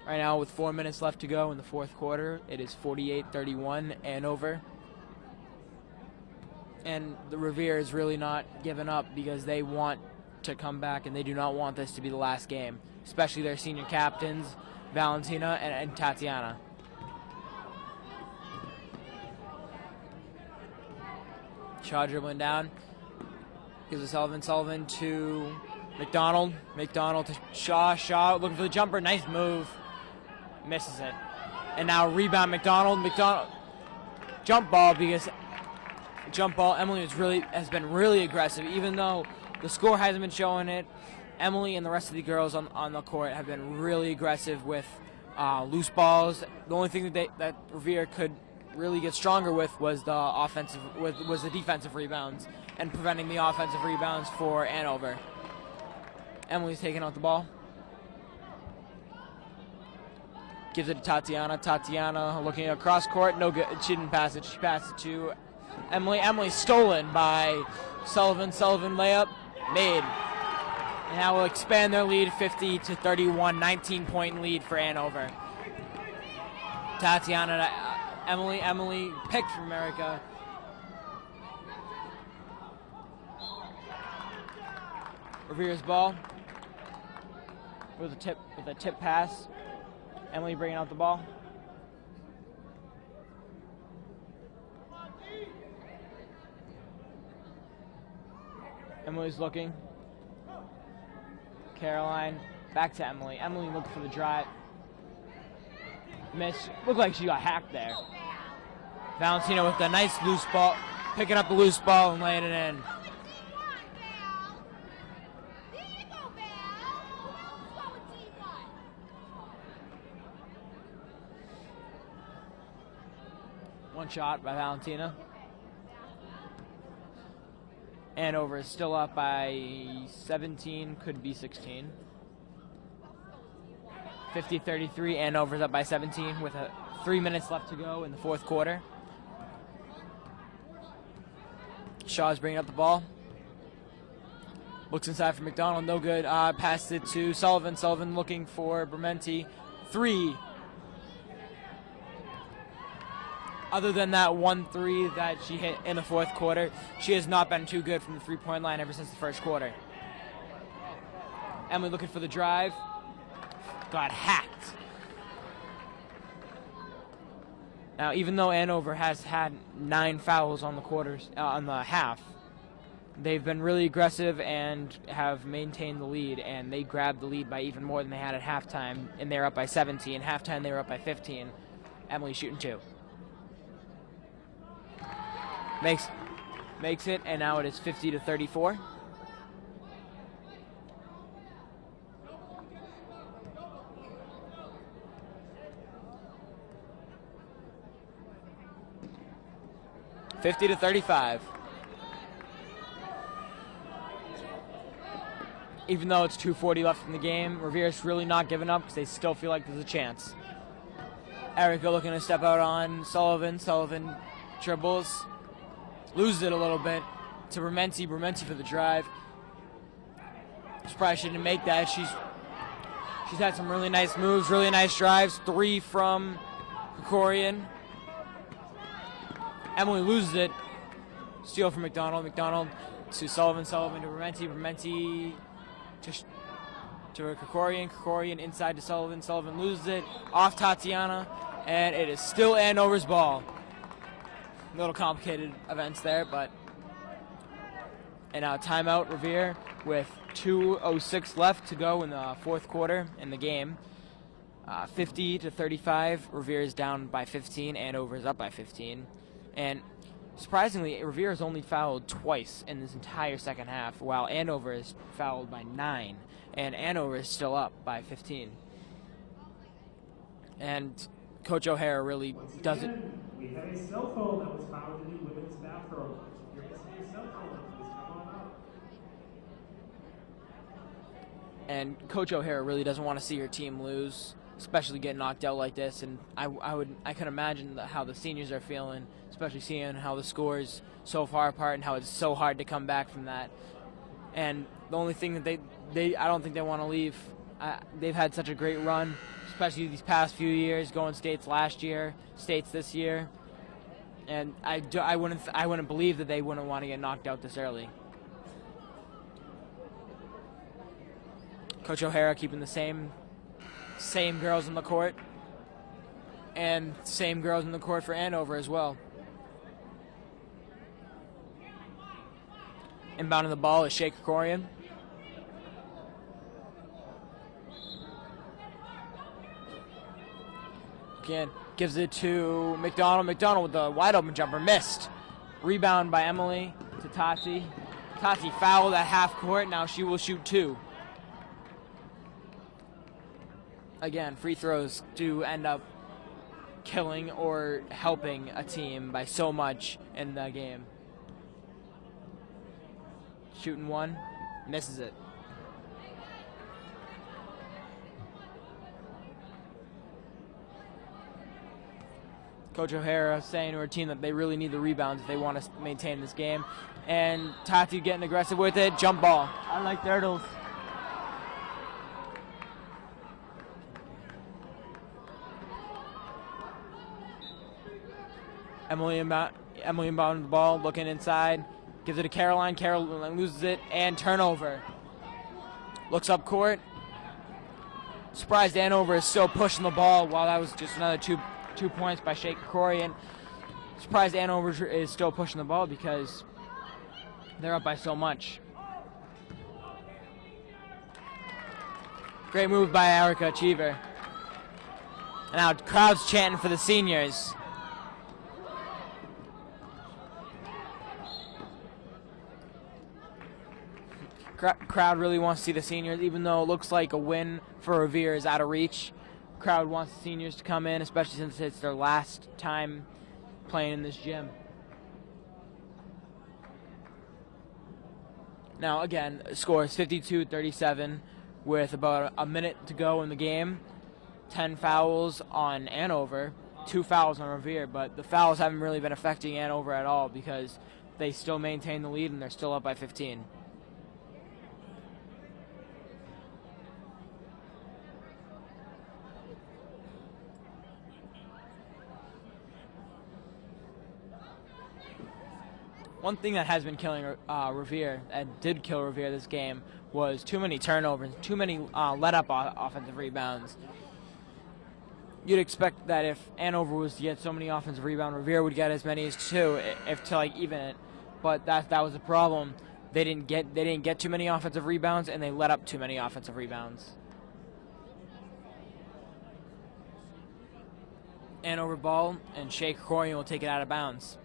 Right now, with 4 minutes left to go in the fourth quarter, it is 48-31 Andover. And the Revere is really not giving up because they want to come back and they do not want this to be the last game, especially their senior captains, Valentina and Tatiana. Shaw dribbling down. Gives it Sullivan. Sullivan to McDonald. McDonald to Shaw. Shaw looking for the jumper. Nice move. Misses it. And now rebound McDonald. McDonald jump ball Emily has been really aggressive, even though the score hasn't been showing it. Emily and the rest of the girls on the court have been really aggressive with loose balls. The only thing that Revere could really get stronger with was the defensive rebounds and preventing the offensive rebounds for Andover. Emily's taking out the ball. Gives it to Tatiana. Tatiana looking across court. No good. She didn't pass it. She passed it to Emily. Emily stolen by Sullivan. Sullivan layup made. And now will expand their lead 50-31. 19-point lead for Andover. Tatiana to Emily. Emily picked from America. Revere's ball with a tip pass. Emily bringing out the ball. Emily's looking. Caroline back to Emily. Emily looked for the drive. Miss. Looked like she got hacked there. Valentina with a nice loose ball, picking up the loose ball and laying it in. One shot by Valentina. Andover is still up by 17, could be 16. 50-33, Andover's up by 17 with 3 minutes left to go in the fourth quarter. Shaw's bringing up the ball. Looks inside for McDonald, no good. Passed it to Sullivan. Sullivan looking for Bermenti. 3. Other than that 1-3 that she hit in the fourth quarter, she has not been too good from the three-point line ever since the first quarter. Emily looking for the drive. Got hacked. Now, even though Andover has had 9 fouls on the half, they've been really aggressive and have maintained the lead, and they grabbed the lead by even more than they had at halftime, and they're up by 17. Halftime, they were up by 15. Emily shooting 2. Makes it, and now it is 50-34. $50-35. Even though it's 2:40 left in the game, Revere's really not giving up because they still feel like there's a chance. Erica looking to step out on Sullivan. Sullivan dribbles. Loses it a little bit to Bermenti. Bermenti for the drive. Surprised she didn't make that. She's had some really nice moves, really nice drives. 3 from Krikorian. Emily loses it. Steal from McDonald. McDonald to Sullivan. Sullivan to Bermenti. Bermenti to Krikorian. Krikorian inside to Sullivan. Sullivan loses it. Off Tatiana. And it is still Andover's ball. A little complicated events there, but... And now timeout, Revere, with 2:06 left to go in the fourth quarter in the game. 50-35. Revere is down by 15. Andover is up by 15. And surprisingly, Revere has only fouled twice in this entire second half, while Andover is fouled by 9. And Andover is still up by 15. And Coach O'Hara really doesn't... We have a cell phone that was found in the women's bathroom. You're missing a cell phone. Please come on up. And Coach O'Hara really doesn't want to see her team lose, especially get knocked out like this. And I can imagine how the seniors are feeling, especially seeing how the scores so far apart and how it's so hard to come back from that. And the only thing that I don't think they want to leave. They've had such a great run, especially these past few years, going states last year, states this year, and I wouldn't believe that they wouldn't want to get knocked out this early. Coach O'Hara keeping the same girls in the court, and same girls in the court for Andover as well. Inbounding the ball is Shea Krikorian. Again, gives it to McDonald. McDonald with the wide open jumper, missed. Rebound by Emily to Tati. Tati fouled at half court. Now she will shoot 2. Again, free throws do end up killing or helping a team by so much in the game. Shooting 1, misses it. Coach O'Hara saying to her team that they really need the rebounds if they want to maintain this game. And Tati getting aggressive with it. Jump ball. I like turtles. Emily inbound the ball, looking inside. Gives it to Caroline. Caroline loses it. And turnover. Looks up court. Surprised Andover is still pushing the ball while that was just another 2 points by Shea Krikorian. Surprised Andover is still pushing the ball because they're up by so much. Great move by Erica Cheever. And now crowd's chanting for the seniors. Crowd really wants to see the seniors, even though it looks like a win for Revere is out of reach. Crowd wants the seniors to come in, especially since it's their last time playing in this gym. Now, again, score is 52-37 with about a minute to go in the game. 10 fouls on Andover, 2 fouls on Revere, but the fouls haven't really been affecting Andover at all because they still maintain the lead and they're still up by 15. One thing that has been killing Revere, and did kill Revere this game, was too many turnovers, too many let-up offensive rebounds. You'd expect that if Andover was to get so many offensive rebounds, Revere would get as many as 2, if to like even it. But that was the problem. They didn't get too many offensive rebounds, and they let up too many offensive rebounds. Andover ball, and Shea Krikorian will take it out of bounds.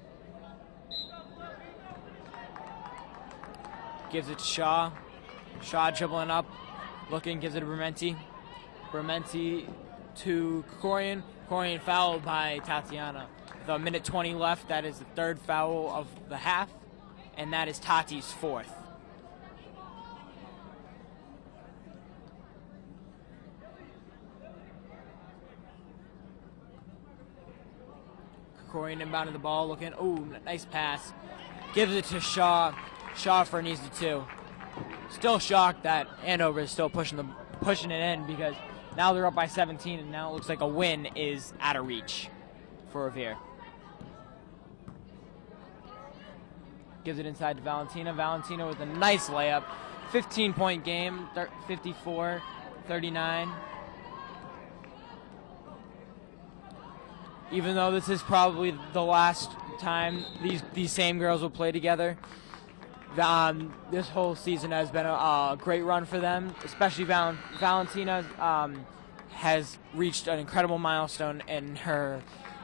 Gives it to Shaw. Shaw dribbling up, looking, gives it to Bermenti. Bermenti to Krikorian. Krikorian fouled by Tatiana. With a minute 20 left, that is the 3rd foul of the half, and that is Tati's 4th. Krikorian inbounded the ball, looking, ooh, nice pass. Gives it to Shaw. Shaw for an easy 2. Still shocked that Andover is still pushing it in because now they're up by 17 and now it looks like a win is out of reach for Revere. Gives it inside to Valentina. Valentina with a nice layup. 15-point game, 54-39. Even though this is probably the last time these same girls will play together, this whole season has been a great run for them, especially Valentina has reached an incredible milestone in her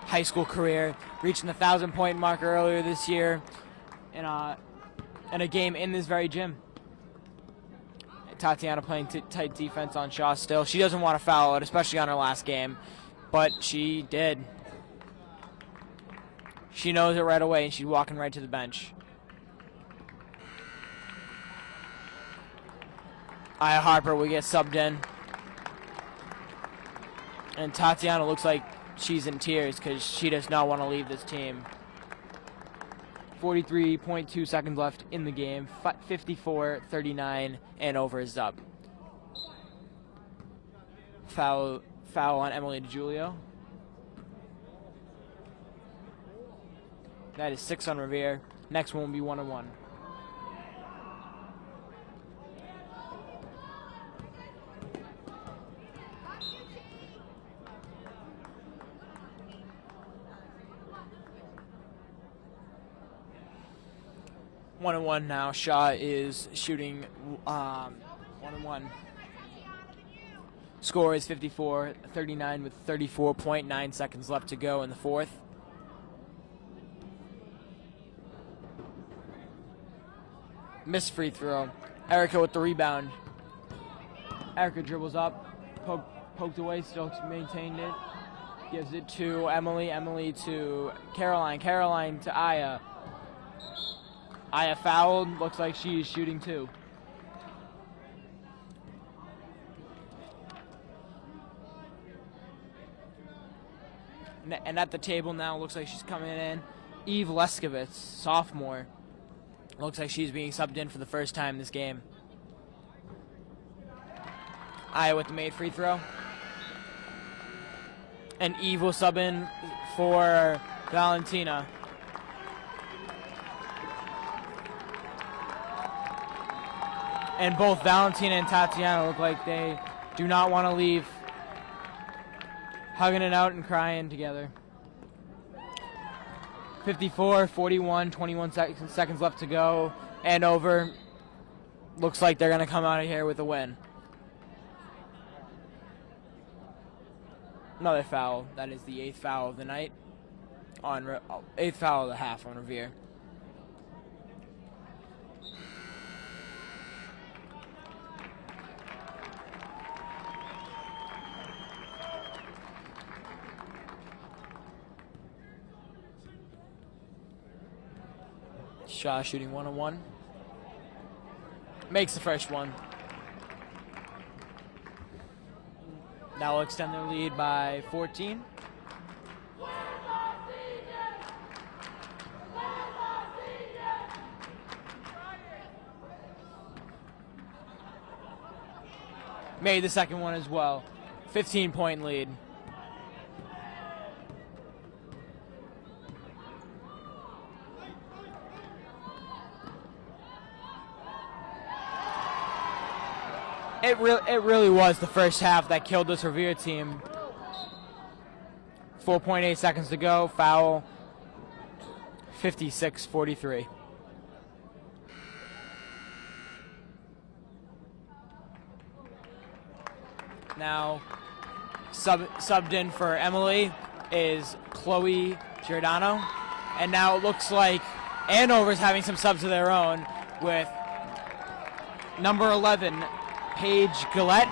high school career, reaching the 1,000-point mark earlier this year in a game in this very gym. Tatiana playing tight defense on Shaw still. She doesn't want to foul it, especially on her last game, but she did. She knows it right away, and she's walking right to the bench. Aya Harper will get subbed in. And Tatiana looks like she's in tears because she does not want to leave this team. 43.2 seconds left in the game. 54-39, Andover is up. Foul on Emily DiGiulio. That is 6 on Revere. Next one will be 1-1. One and one now. Shaw is shooting 1-1. Score is 54-39 with 34.9 seconds left to go in the 4th. Missed free throw. Erica with the rebound. Erica dribbles up, poked away, still maintained it. Gives it to Emily. Emily to Caroline. Caroline to Aya. Aya fouled. Looks like she's shooting 2. And at the table now, looks like she's coming in. Eve Leskovitz, sophomore. Looks like she's being subbed in for the first time this game. Aya with the made free throw. And Eve will sub in for Valentina. And both Valentina and Tatiana look like they do not want to leave. Hugging it out and crying together. 54-41, 21 seconds left to go. Andover looks like they're going to come out of here with a win. Another foul. That is the 8th foul of the night. 8th foul of the half on Revere. Shaw shooting 1-on-1. Makes the first one. Now will extend their lead by 14. Made the second one as well. 15-point lead. It really was the first half that killed this Revere team. 4.8 seconds to go. Foul. 56-43. Now, subbed in for Emily is Chloe Giordano. And now it looks like Andover's having some subs of their own with number 11, Paige Gillette.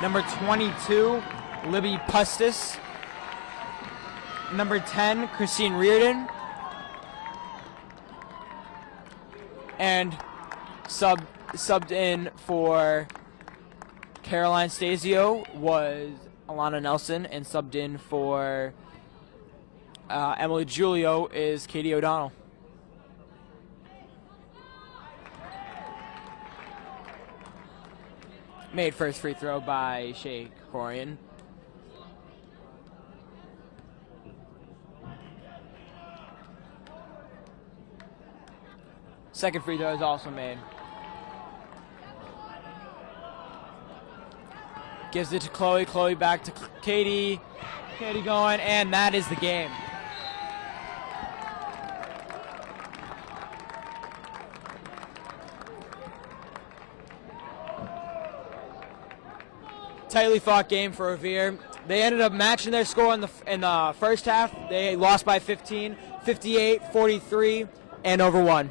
Number 22, Libby Pustis. Number 10, Christine Reardon. And subbed in for Caroline Stasio was Alana Nelson, and subbed in for Emily Giulio is Katie O'Donnell. Made first free throw by Shay Corian. Second free throw is also made. Gives it to Chloe. Chloe back to Katie. Katie going, and that is the game. Tightly fought game for Revere. They ended up matching their score in the first half. They lost by 15, 58-43, and over 1.